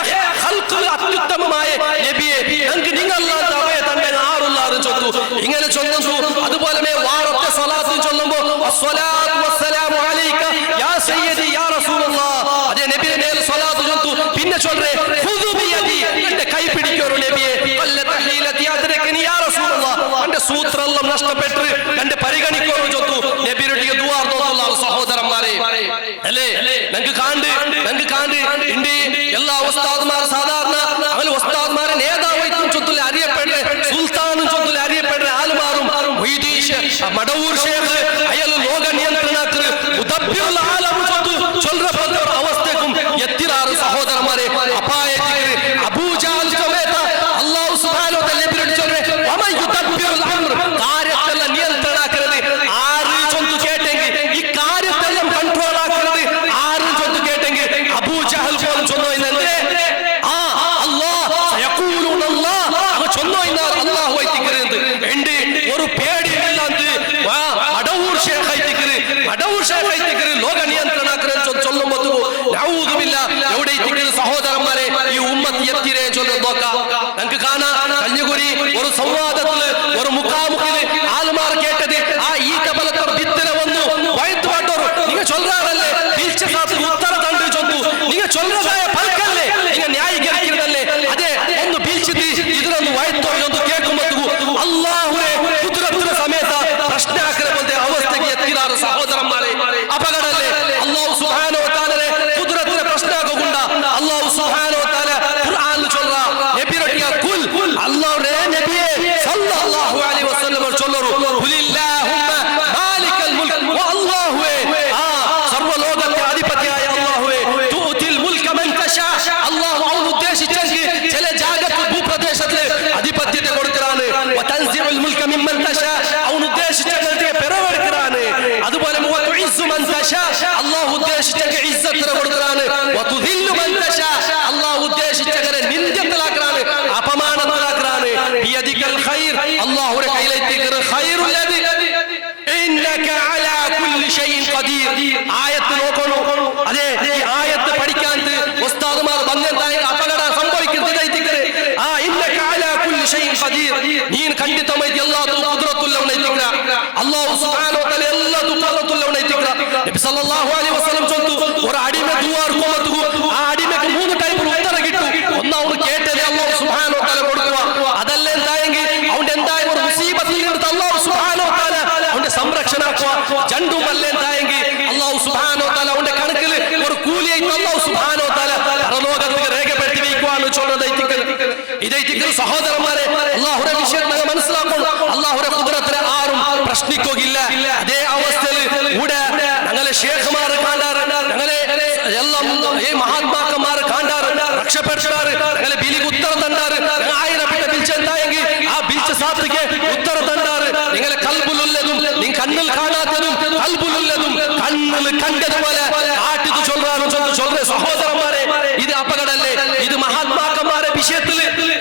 ഖൽഖ് അത്യുത്തമമായ നബിയെ ഞങ്ങൾക്ക് നിങ്ങളല്ലാതെ അവയെ തന്നെ ആറുള്ളാറ് ചൊല്ലു ഇങ്ങനെ ചൊല്ലുന്നു അതുപോലെ വാറത്തെ സ്വലാത്ത് ചൊല്ലുമ്പോൾ അസ്സലാത്തു വസ്സലാമു അലൈക യാ സയ്യിദി യാ റസൂലുള്ളാഹ് അതേ നബിയുടെ മേൽ സ്വലാത്ത് ചൊല്ലു പിന്നെ ചൊല്ലേ ഖുദു ബിയദി എൻ്റെ കൈ പിടിക്കൂ നബിയെ വല്ലത ഹീലതി അദ്രകനി യാ റസൂലുള്ളാഹ് എൻ്റെ സൂത്രമെല്ലാം നഷ്ടപ്പെട്ടു എൻ്റെ പരിഗണിക്കൂ ചൊല്ലു നബിയുടെ ദുആ നോക്കുള്ള സഹോദരന്മാരെ അല്ലേ ഞങ്ങൾക്ക് കാണ്ട് ഇന്ത്യ എല്ലാ ഉസ്താദ്മാർ സാധാരണ അവൽ ഉസ്താദ്മാരെ നേതാവായിട്ടും ചൊല്ലിൽ അറിയപ്പെടുന്ന സുൽത്താനും ചൊല്ലിൽ അറിയപ്പെടുന്ന ആലുമാറും മൊയ്തീൻ ശൈഖ് മടവൂർ ശൈഖ് അയാൾ ലോക നിയന്ത്രണത്തിൽ മുദബ്ബിറുൽ ആലം ചൊല്ലുന്ന അവസ്ഥക്കും എത്തിരാറ് സഹോദരന്മാരെ അപായത്തിൽ അബൂ ജഹൽ സമേത അല്ലാഹു സുബ്ഹാനഹു വ തആല നബിയോട് ചൊല്ലെ വമൻ യുദബ്ബിറുൽ അംർ കാര്യത്തെല്ലാം നിയന്ത്രണാക്കുന്നത് ആര് ചൊല്ലു കേട്ടെങ്കിൽ ഈ കാര്യത്തെല്ലാം കൺട്രോൾ ആക്കുന്നത് ആര് ചൊല്ലു കേട്ടെങ്കിൽ അബൂ ജഹൽ പോലും ചൊല്ലോ ഇന്നേ ആ അല്ലാഹ് സയഖൂലുന അല്ലാഹ് അവ ചൊല്ലോ ഇന്ന അല്ലാഹു ആയിത്തിക്കുന്നത് ഉണ്ട് ഒരു പേടിയില്ലാണ്ട് മടവൂർ ശൈഖ് ആയിത്തിക്കുന്നത് സല്ലല്ലാഹു അലൈഹി വസല്ലം ചൊല്ലറു ഖുലില്ലാഹുമ്മ മാലികൽ മുൽക് വ അല്ലാഹുവേ സർവ്വലോകത്തെ അധിപതിയായ അല്ലാഹുവേ തുഉതിൽ മുൽക മൻ തശാ അല്ലാഹു അവൻ ഉദ്ദേശിച്ചെങ്കിൽ ചില ജാഗത്ത് ഭൂപ്രദേശത്തിൽ അധിപത്യത്തെ കൊടുക്കറാണ് വ തൻസിഉൽ മുൽക മിമ്മൻ തശാ അവൻ ഉദ്ദേശിച്ചെങ്കിൽ പെരവെടുക്കറാണ് അതുപോലെ വ തുഇസ്സു മൻ തശാ അല്ലാഹു ഉദ്ദേശിച്ചെങ്കിൽ ഇസ്സത്ത് കൊടുക്കറാണ് വ തുദില്ലു മൻ തശാ അല്ലാഹു ഉദ്ദേശിച്ചെങ്കിൽ നിന്ദ്യത്തിലാക്കറാണ് അപമാനത്തിലാക്കറാണ് ബിയദികൽ ഖൈർ അല്ലാഹുവിന്റെ കയ്യിലെത്തിക്കുന്ന ഖൈറുൽ ലദി ഇന്നക അലാ കുല്ലി ഷൈഇൻ ഖദീർ ആയത്ത് നോക്കണോ അതെ ഈ ആയത്ത് പഠിക്കാൻ ഉസ്താദുമാർ വന്നെന്തായ അപകടം സംഭവിക്കുന്നത് ഇന്നക അലാ കുല്ലി ഷൈഇൻ ഖദീർ നീ ഖണ്ഡിതമായി അല്ലാഹു ഖുദ്റത്തുള്ളവനൈതിക്ക അല്ലാഹു സുബ്ഹാനഹു വ തആല അല്ലാഹു ഖുദ്റത്തുള്ളവനൈതിക്ക നബി സല്ലല്ലാഹു അലൈഹി വസല്ലം ചൊല്ലു ഒരു അടിമ ദുആ കൊമതു ആ അടിമക്ക് മൂന്ന് ടൈപ്പ് ഉത്തരം കിട്ടും ഒന്ന് അവൻ കേട്ടത് അല്ലാഹു സുബ്ഹാനഹു വ തആല കൊടുക്കുക അതല്ല എന്തായെങ്കിൽ അവന്റെ എന്തായ ഒരു മുസീബത്തിൽ നിന്ന് അല്ലാഹു സുബ്ഹാനഹു വ തആല അവന്റെ സംരക്ഷണ ആക്കുക രണ്ടും അല്ല എന്തായെങ്കിൽ അല്ലാഹു സുബ്ഹാനഹു വ തആല അവന്റെ കണക്കിൽ ഒരു കൂലിയായി അല്ലാഹു സുബ്ഹാനഹു വ തആല പരലോകത്തിൽ രേഖപ്പെടുത്തി വെക്കുവാണ് ഇതൈതിക്കുന്ന സഹോദരന്മാരെ അല്ലാഹുവിന്റെ വിഷയം നിങ്ങൾ മനസ്സിലാക്കണം അല്ലാഹുവിന്റെ ഖുദ്റത്തിനെ ആരും പ്രശ്നിക്കുകയില്ല അതേ അവസ്ഥയിൽ ഇവിടെ ഞങ്ങളെ ശേഖമാർ കാണ്ടാറ് ഞങ്ങളെ എല്ലാം ഈ മഹാത്മാക്കന്മാർ കാണ്ടാറ് രക്ഷപ്പെടുത്താറ് ഞങ്ങളെ ബിലിക്ക് ഉത്തരം തണ്ടാറ് ആയിരപ്പെട്ട ബിൽച്ച് എന്തായെങ്കിൽ ആ ബിൽച്ച് സാധിക്ക് ഉത്തരം തണ്ടാറ് നിങ്ങളെ കൽബുലുള്ളതും നിങ്ങൾ കണ്ണിൽ കാണാത്തതും കൽബുലുള്ളതും കണ്ണിൽ കണ്ടതുപോലെ ആട്ടിത് ചൊല്ലാറും ചൊല്ലേ സഹോദരന്മാരെ ഇത് അപകടല്ലേ ഇത് മഹാത്മാക്കന്മാരെ വിഷയത്തിൽ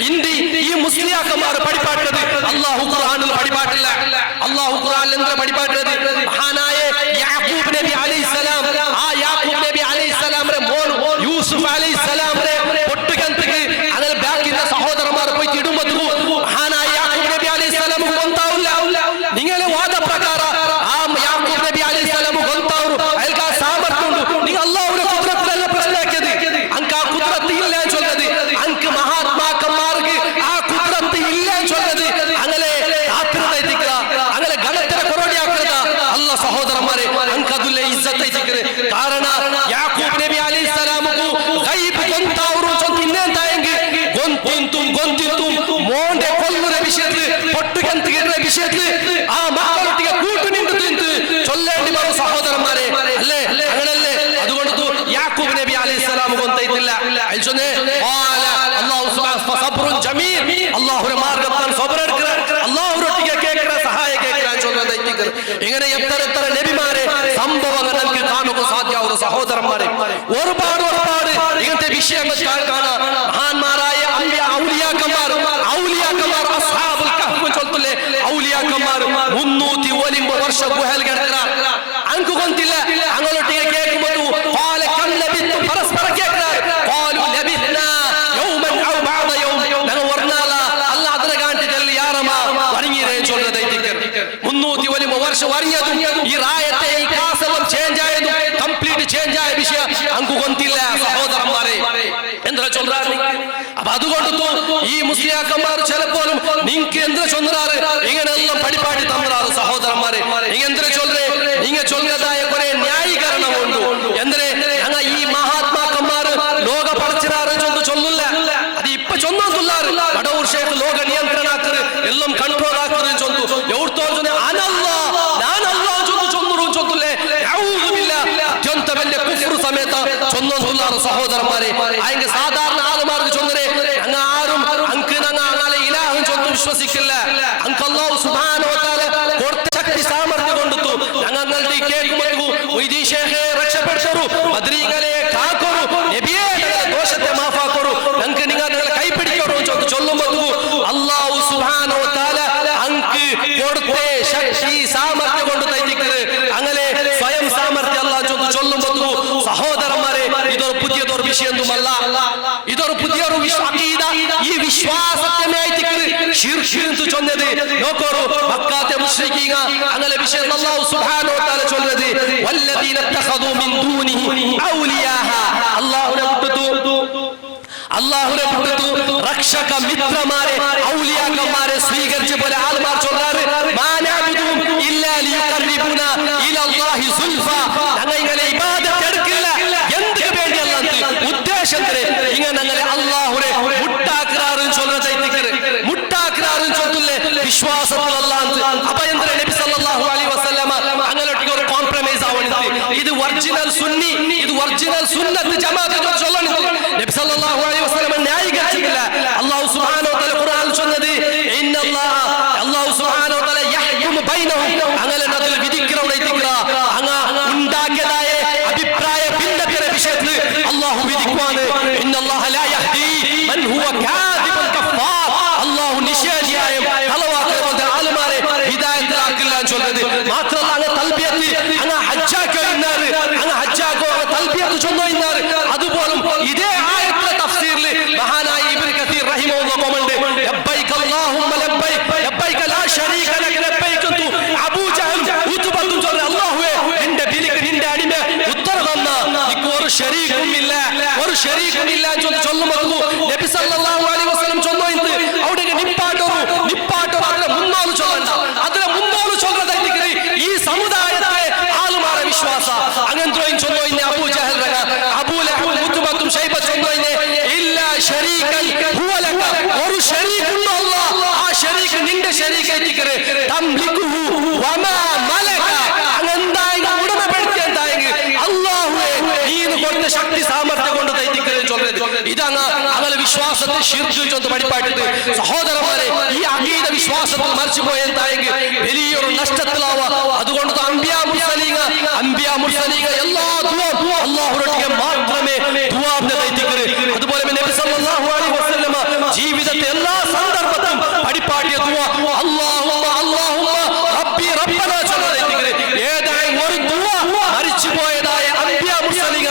ഇന്ത്യ ഈ മുസ്ലിയാക്കന്മാർ പഠിപ്പാട്ടത് അല്ലാഹു ഖുർആനിൽ പഠിപ്പാട്ടില്ല അല്ലാഹു ഖുർആനിൽ എന്താ പഠിപ്പാട്ടത് മഹാനായ യാക്കൂബ് നബി അലൈഹിസ്സലാം ആ യാക്കൂബ് നബി അലൈഹിസ്സലാമിന്റെ മോൻ യൂസുഫ് അലൈഹിസ്സലാമിന്റെ പൊട്ടുകന്തിക്ക് അങ്ങനെ ബാക്കിന്റെ സഹോദരന്മാർ പോയി ഇടുമ്പോൾ മഹാനായ യാക്കൂബ് നബി അലൈഹിസ്സലാം കൊന്താവില്ല നിങ്ങളെ വാദപ്രകാര ആ യാക്കൂബ് നബി അലൈഹിസ്സലാം കൊന്താവു അയാൾക്ക് ആ സാമർത്ഥ്യം നിങ്ങൾ അല്ലാഹുവിന്റെ ഖുദ്റത്തിലല്ല പ്രശ്നമാക്കിയത് അങ്ക് ആ ഖുദ്റത്ത് ഇല്ല ചൊല്ലത് അങ്ക് മഹാത്മാക്കന്മാർക്ക് ആ ഖുദ്റത്ത് ഇല്ല ചൊല്ലത് അങ്ങനെ അങ്ങനെ ഗണത്തിനെ കൊറോടിയാക്കുക അല്ല സഹോദരന്മാരെ അങ്ക് അതുല്ല ഇസ്സത്ത് ಕಾರಣ ಯಾಕೂಬ್ ನಬಿ ಅಲೈಹಿಸ್ಸಲಾಮು ಗೈಬ್ ಗೊಂತಾವರು ಇನ್ನೆಂತಾയെങ്കിൽ ಗೊಂತಿಂತು മോന്റെ കൊല്ലുന്ന വിഷയത്തിൽ പൊട്ടുകന്തികളുടെ വിഷയത്തിൽ ആ മക്കളൊട്ടിಗೆ കൂട്ടു നിന്നു തിന്ന് ചൊല്ലേണ്ടി വരും സഹോദരന്മാരെ അല്ലേ അങ്ങനല്ലേ അതുകൊണ്ട് യാക്കൂബ് നബി അലൈഹിസ്സലാം ಗೊಂತೈತಿಲ್ಲ അൽചൊന്നെ അല്ലാഹു സുബ്ഹാനഹു സബ്റുൻ ജമീൽ അല്ലാഹുവിന്റെ മാർഗ്ഗത്തിൽ സബർ എടുക്കുക അല്ലാഹുവിനൊട്ടിಗೆ കേൾക്കുന്ന സഹായ കേൾക്കാൻ ചൊല്ലുന്നതായിരിക്കും ഇങ്ങനെ എത്ര നബിമാരെ സംഭവങ്ങൾ നമുക്ക് കാണുക സാധ്യമാവുന്ന സഹോദരന്മാരെ ഒരുപാട് ഇങ്ങനത്തെ വിഷയങ്ങൾ കാണാൻ മഹാന്മാരായ ഔലിയാക്കന്മാർ അസ്ഹാബുൽ കഹ്ഫ് ചൊല്ലുല്ലേ ഔലിയാക്കന്മാർ 350 വർഷം ഗുഹയിൽ കിടക്കുക അങ്കു ಗೊಂತಿಲ್ಲ അങ്ങോട്ടേക്ക് കേൾക്കുമ്പോൾ ഖാല കം ലബിത്തു പരസ്പര കേൾക്കുക ഖാലു ലബിത്നാ യൗമൻ ഔ ബഅദ യൗം ഞങ്ങൾ വർനാല അല്ലാഹ് അതിനെ കാണിച്ചില്ല യാറമ വരങ്ങിരേ ചൊല്ലുന്നതായിരിക്കും 350 വർഷം വരങ്ങിയതും ഈ റായത്തെ ഈ കാസെല്ലാം ചേഞ്ച് ആയതും കംപ്ലീറ്റ് ചേഞ്ച് ആയ വിഷയം അങ്കു ಗೊಂತಿಲ್ಲ സഹോദരന്മാരെ എന്താ ചൊല്ലാറ് അപ്പൊ അതുകൊണ്ട് ഈ മുസ്ലിയാക്കന്മാർ ചിലപ്പോഴും നിങ്ങൾക്ക് എന്താ ചൊല്ലാറ് ഇങ്ങനെയെല്ലാം പഠിപ്പാടി തന്നാറ് സഹോദരന്മാരെ നിങ്ങൾ എന്താ ചൊല്ലേ നിങ്ങൾ ചൊല്ലതായ കുറെ ന്യായീകരണം ഉണ്ട് എന്തിനെ ഞങ്ങൾ ഈ മഹാത്മാക്കന്മാർ ലോക പഠിച്ചിറാറ് ചൊല്ലില്ല അത് ഇപ്പൊ ചൊന്നാറ് കടൂർ ഷേഖ് ലോക നിയന്ത്രണ എല്ലാം കൺട്രോൾ ആക്കുന്നത് ചൊല്ലു എവിടുത്തോ സമയത്ത് ചൊല്ലുന്ന സഹോദരന്മാരെ അതിന്റെ സാധാരണ ആളുമാർക്ക് ചൊന്നരെ അങ്ങ് ആരും അങ്ക് ഞങ്ങളെ ഇലാഹും ചൊന്നു വിശ്വസിക്കില്ല അങ്ക് അല്ലാഹു സുബ്ഹാനഹു വ തആല കൊടുത്ത ശക്തി സാമർത്ഥ്യം കൊണ്ടുത്തു ഞങ്ങളുടെ കേൾക്കുമ്പോൾ ഈ ശേഖയെ രക്ഷപ്പെടുത്തൂ ബദ്രീകളെ കാക്കൂ നബിയെ ദോഷത്തെ മാഫാക്കൂ ഞങ്ങൾക്ക് നിങ്ങളെ കൈപിടിക്കൂ ചൊല്ലുമ്പോൾ അല്ലാഹു സുബ്ഹാനഹു വ തആല അങ്ക് കൊടുത്ത ശക്തി സാമർത്ഥ്യം കൊണ്ട് തയ്ക്കുന്നത് അങ്ങനെ സ്വയം സാമർത്ഥ്യം അല്ലാഹു ചൊല്ലുമ്പോൾ സഹോദരന്മാരെ ഇതൊരു പുതിയതൊരു വിഷയമൊന്നുമല്ല ഇതൊരു പുതിയൊരു അഖീദ ഈ വിശ്വാസത്തെ ശിർക്ക് ചൊന്നത് നോക്കൂ മക്കാത്തെ മുശ്രിക്കീങ്ങ അങ്ങനെ വിഷയം അല്ലാഹു സുബ്ഹാനഹു വ തആല ചൊന്നത് വല്ലദീന തഖദു മിൻ ദൂനിഹി ഔലിയാഹ അല്ലാഹുവിനെ വിട്ടു രക്ഷക മിത്രമാരെ ഔലിയാക്കന്മാരെ സ്വീകരിച്ച പോലെ ആൾമാർ ചൊല്ലാറ് മാനഅബുദുഹും ഇല്ലാ ലിയുഖർരിബുനാ ഇലല്ലാഹി സുൽഫ ഞങ്ങളെ ഇബാദത്ത് എടുക്കില്ല എന്തിനു വേണ്ടിയല്ല ഉദ്ദേശത്തിന് ഇങ്ങനെ ഞങ്ങളെ അല്ലാഹുവിനെ മുട്ടാക്കിറാറും ചൊല്ലുന്നതായിരിക്കും മുട്ടാക്കിറാറും ചൊല്ലില്ലേ വിശ്വാസം റസൂലുള്ളാഹി അപ്പൊ എന്തിനാ നബി സല്ലല്ലാഹു അലൈഹി വസല്ലമ അങ്ങനെയൊക്കെ ഒരു കോംപ്രമൈസ് ആവണിത് ഇത് ഒറിജിനൽ സുന്നി ഇത് ഒറിജിനൽ സുന്നത്ത് ജമാഅത്ത് ചൊല്ലണിത് നബി സല്ലല്ലാഹു അലൈഹി വസല്ലമ ന്യായീകരിച്ചിട്ടില്ല അല്ലാഹു സുബ്ഹാനഹു വ തആല ഖുർആനിൽ ചൊന്നത് അല്ലാഹു സുബ്ഹാനഹു വ തആല യഹ്കുമു ബൈനഹും അങ്ങനെ അതിൽ വിധിക്കണവൈതിക്ക അങ്ങ ഉണ്ടാക്കിയതായ അഭിപ്രായ ഭിന്നതയുടെ വിഷയത്തിൽ അല്ലാഹു വിധിക്കുവാണ് ഇന്നല്ലാഹ ലാ യഹ്ദി മൻ ഹുവ കാദിബുൻ കഫാർ അല്ലാഹു നിഷേധിയായ കളവാക്കുന്ന ആളുമാരെ ഹിദായത്തിലാക്കില്ല എന്ന് ചൊല്ലുന്നത് മാത്രമല്ല അങ്ങ് തൽബിയത്ത് അങ്ങ് ഹജ്ജാക്കോ ഇന്നാറ് അങ്ങ് ഹജ്ജാക്കോ അങ്ങ് തൽബിയത്ത് ചൊന്നോ ഇന്നാറ് അതുപോലും ഇതേ ആയത്തിലെ തഫ്സീറിൽ മഹാനായ ഇബ്നു കസീർ റഹിമഹുല്ലാഹ് കോമന്റ് ലബ്ബൈക അല്ലാഹുമ്മ ലബ്ബൈക ലബ്ബൈക ലാ ശരീക ലക ലബ്ബൈക അൻതു അബൂ ജഹൽ ഉത്ബത്തു ചൊല്ല അല്ലാഹുവേ നിന്റെ ബിലിക്ക് നിന്റെ അടിമ ഉത്തരം തന്ന നിനക്ക് ഒരു ശരീകും ഇല്ല എന്ന് ചൊല്ലുമ്പോൾ നബി സല്ലല്ലാഹു അലൈഹി വസല്ലം ചൊന്നോ ഇന്ന് അവിടെ നിപ്പാട്ടോ അതിലെ മുന്നോട്ട് ചൊല്ലണ്ട അതിലെ മുന്നോട്ട് ചൊല്ലതായിട്ട് ഈ സമുദായത്തെ ആളുമാരെ വിശ്വാസ അങ്ങനത്തെ ചൊന്നോ ഇന്ന് അബൂ ജഹൽ അബൂ ലഹബ് ഉത്ബത്തും ശൈബത്തും ചൊന്നോ ഇന്ന് ഇല്ല ശരീകൻ ഹുവ ലക ഒരു ശരീകുണ്ടോ അല്ലാഹ് ആ ശരീക് നിന്റെ ശരീകായിട്ടിക്കരെ തംലികുഹു വമാ മലക അങ്ങെന്തായി ഉടമപ്പെടുത്തി എന്തായെങ്കിൽ അല്ലാഹുവേ നീನು കൊടുത്ത ശക്തി സാമർത്ഥ്യം കൊണ്ട് തൈത്തിക്കരെ ചൊല്ലുന്നത് ഇതാണ് അങ്ങനെ വിശ്വാസത്തെ ശിർക്ക് ചൊന്ന് പഠിപ്പായിട്ട് സഹോദരന്മാരെ ഈ അഖീദ വിശ്വാസത്തിൽ മരിച്ചുപോയ എന്തായെങ്കിൽ വലിയൊരു നഷ്ടത്തിലാവുക അതുകൊണ്ട് അംബിയാ മുർസലീങ്ങ എല്ലാ ദുആ അല്ലാഹുവിനൊക്കെ മാത്രമേ ദുആന്റെ തൈത്തിക്കരെ അതുപോലെ നബി സല്ലല്ലാഹു അലൈഹി വസല്ലമ ജീവിതത്തെ എല്ലാ സന്ദർഭത്തിലും പഠിപ്പാട്ടിയ ദുആ അല്ലാഹുമ്മ റബ്ബി റബ്ബനാ ചൊല്ലതൈത്തിക്കരെ ഏതായി ഒരു ദുആ മരിച്ചുപോയതായ അംബിയാ മുർസലീങ്ങ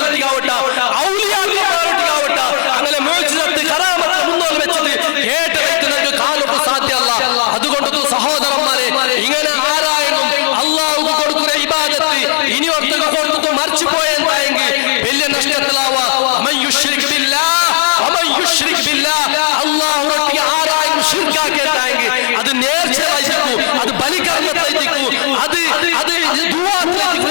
ഔലിയാക്കളാവട്ടെ അങ്ങനെ മുഅ്ജിസത്ത് കറാമത്ത് മുന്നോട്ട് വെച്ചത് കേട്ടവർക്ക് കാലൊട്ട് സാധ്യമല്ല അതുകൊണ്ട് സഹോദരന്മാരെ ഇങ്ങനെ ആരായാലും അല്ലാഹു കൊടുക്കുന്ന ഇബാദത്ത് ഇനി ഒറ്റക്ക് കൊടുത്തിട്ട് മരിച്ചുപോയ എന്തായെങ്കിൽ വലിയ നഷ്ടത്തിലാവുക അല്ലാഹുവൊട്ടിಗೆ ആരായാലും ശിർക്കാക്കി എന്തായെങ്കിൽ അത് നേർച്ചയായിരിക്കും അത് ബലികർമ്മത്തിലായിരിക്കും അത്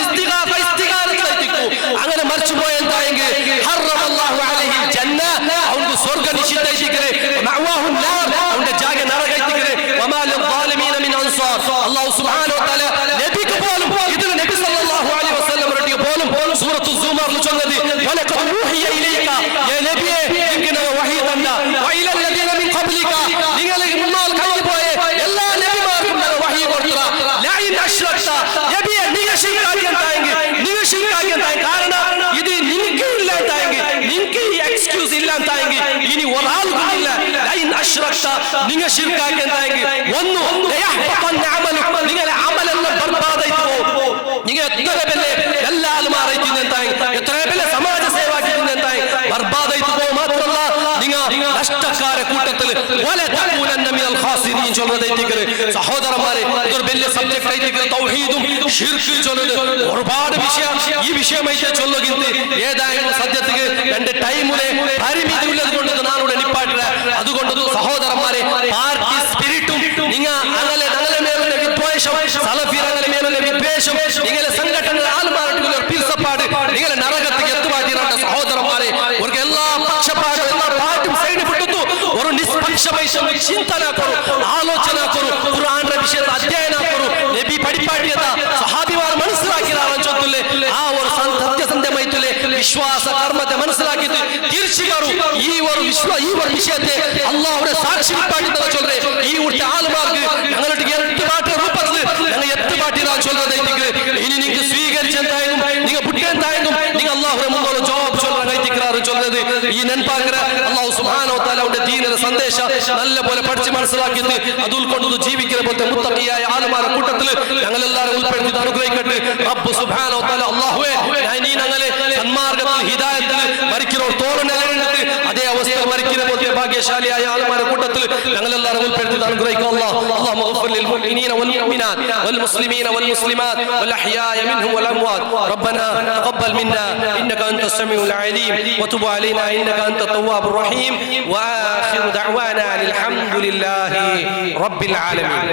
ഇസ്തിഗാസത്തിലായിരിക്കും അങ്ങനെ മരിച്ചുപോയ എന്തായെങ്കിൽ ഹറമല്ലാഹു അലൈഹി ജന്ന അവന്റെ സ്വർഗ്ഗ നിഷിദ്ധയിക്കരെ മഅവാഹു നാർ അവന്റെ ജാഗ നരകയിക്കരെ വമാ ലിൽസാലിമീന മിൻ അൻസാർ അല്ലാഹു സുബ്ഹാനഹു വ തആല നബിക്ക് പോലും ഇതിന് നബി സല്ലല്ലാഹു അലൈഹി വസല്ലം റളിയ പോലും സൂറത്തു സുമറിൽ ചൊന്നത് വലഖദ് ഊഹിയ ഇലൈക യാ നബിയേ നിങ്ങൾക്ക് വഹീ തന്ന വഇല അല്ലദീന മിൻ ഖബ്ലിക നിങ്ങൾക്ക് മുന്നോൽ കഴിഞ്ഞുപോയ എല്ലാ നബിമാർക്കും വഹീ കൊടുക്കുക ലഇൻ അശ്റക്ത നബിയേ നിങ്ങൾ ശിർക്കാക്കി എന്തായെങ്കിൽ കാരണം ഇത് നിങ്ങൾക്ക് ഇല്ല എന്തായെങ്കിൽ നിങ്ങൾക്ക് ഈ എക്സ്ക്യൂസ് ഇല്ല എന്തായെങ്കിൽ ഇനി ഒരാൾക്കും ഇല്ല ലൈൻ അശ്റക്ത നിങ്ങൾ ശിർക്കാക്കി എന്തായെങ്കിൽ ഒന്ന് നിങ്ങളെ അമലെല്ലാം ബർബാദായിട്ട് പോകും നിങ്ങൾ എത്ര പേരെ എല്ലാ ആളുമാറായിട്ട് എന്തായെങ്കിൽ എത്ര പേരെ സമാജ സേവാക്കി എന്തായെങ്കിൽ ബർബാദായിട്ട് പോകും മാത്രമല്ല നിങ്ങൾ നഷ്ടക്കാരെ കൂട്ടത്തിൽ സഹോദരന്മാരെ ഇതൊരു വലിയ സബ്ജക്ട് ആയിട്ട് തൗഹീദും ശിർക്ക് ചൊല്ലുന്നത് ഒരുപാട് വിഷയം ഈ വിഷയമായിട്ട് ചൊല്ലുന്നത് ഏതായാലും സത്യത്തിൽ എന്റെ ടൈമിലെ പരിമിതി ഉള്ളത് കൊണ്ട് നാളെ നിപ്പാട്ടില്ല അതുകൊണ്ട് സഹോദരന്മാരെ പാർട്ടി സ്പിരിറ്റും നിങ്ങൾ ഞങ്ങളെ മേലുള്ള വിദ്വേഷം സലഫിറങ്ങളെ മേലുള്ള വിദ്വേഷം നിങ്ങളെ സംഘടനകളെ ആൾമാരുടെ പിൽസപ്പാട് നിങ്ങളെ നരകത്തേക്ക് എത്തുവാതിരേണ്ട സഹോദരന്മാരെ അവർക്ക് എല്ലാ പക്ഷപാടും എല്ലാ പാർട്ടിയും സൈഡ് വിട്ടു ഒരു നിഷ്പക്ഷമായ ചിന്തന ಕೊಡು ಆಲೋಚನೆ ಕೊಡು ഖുർആന്റെ വിഷയത്തെ അധ്യയനം ಕೊಡು നബി പഠിപ്പാട്ടിയത സഹാബിമാർ മനസ്സിലാക്കിയതാണ് ചൊല്ലുല്ലേ ആ ഒരു സത്യസന്ധമായിട്ടുള്ള വിശ്വാസ കർമ്മത്തെ മനസ്സിലാക്കിയിട്ട് തിരിച്ചുകാരും ഈ ഒരു വിഷയത്തെ അല്ലാഹുവിന്റെ സാക്ഷി പാട്ടിയത ചൊല്ലേ ഈ ഉള്ള ആളുമാർക്ക് ഞങ്ങളുടെ എട്ടുപാട്ട് രൂപത്തിൽ ഞങ്ങൾ എട്ടുപാട്ടിയതാണ് ചൊല്ലുന്നത് ഇനി നിങ്ങൾക്ക് സ്വീകരിച്ചെന്തായാലും നിങ്ങൾ പുട്ടിയെന്തായാലും നിങ്ങൾ അല്ലാഹുവിന്റെ മുന്നോട്ട് ജവാബ് ചൊല്ലുന്നത് ഈ നെൻപാക്കര അല്ലാഹു സുബ്ഹാനഹു വ തആല അവന്റെ ദീനിന്റെ സന്ദേശം നല്ലപോലെ പഠിച്ച് മനസ്സിലാക്കിയിട്ട് അത് ഉൾക്കൊണ്ട് ജീവിക്കുന്ന പോലത്തെ മുത്തഖിയായ ആളുമാരുടെ കൂട്ടത്തിൽ ഞങ്ങൾ എല്ലാവരും ഉൾപ്പെടുത്തി അനുഗ്രഹിക്കട്ടെ റബ്ബ് സുബ്ഹാനഹു വ തആല അല്ലാഹുവേ നീ ഞങ്ങളെ സന്മാർഗ്ഗത്തിൽ ഹിദായത്തിൽ മരിക്കുന്നവർ തോറുന്നിട്ട് അതേ അവസ്ഥയിൽ മരിക്കുന്ന പോലത്തെ ഭാഗ്യശാലിയായ ആളുമാരുടെ കൂട്ടത്തിൽ ഞങ്ങൾ എല്ലാവരും ഉൾപ്പെടുത്തി അനുഗ്രഹിക്കുക اللهم اغفر للمؤمنين والمؤمنات والمسلمين والمسلمات والأحياء منهم والأموات ربنا تقبل منا إنك أنت السميع العليم وتب علينا إنك أنت التواب الرحيم وآخر دعوانا الحمد لله رب العالمين.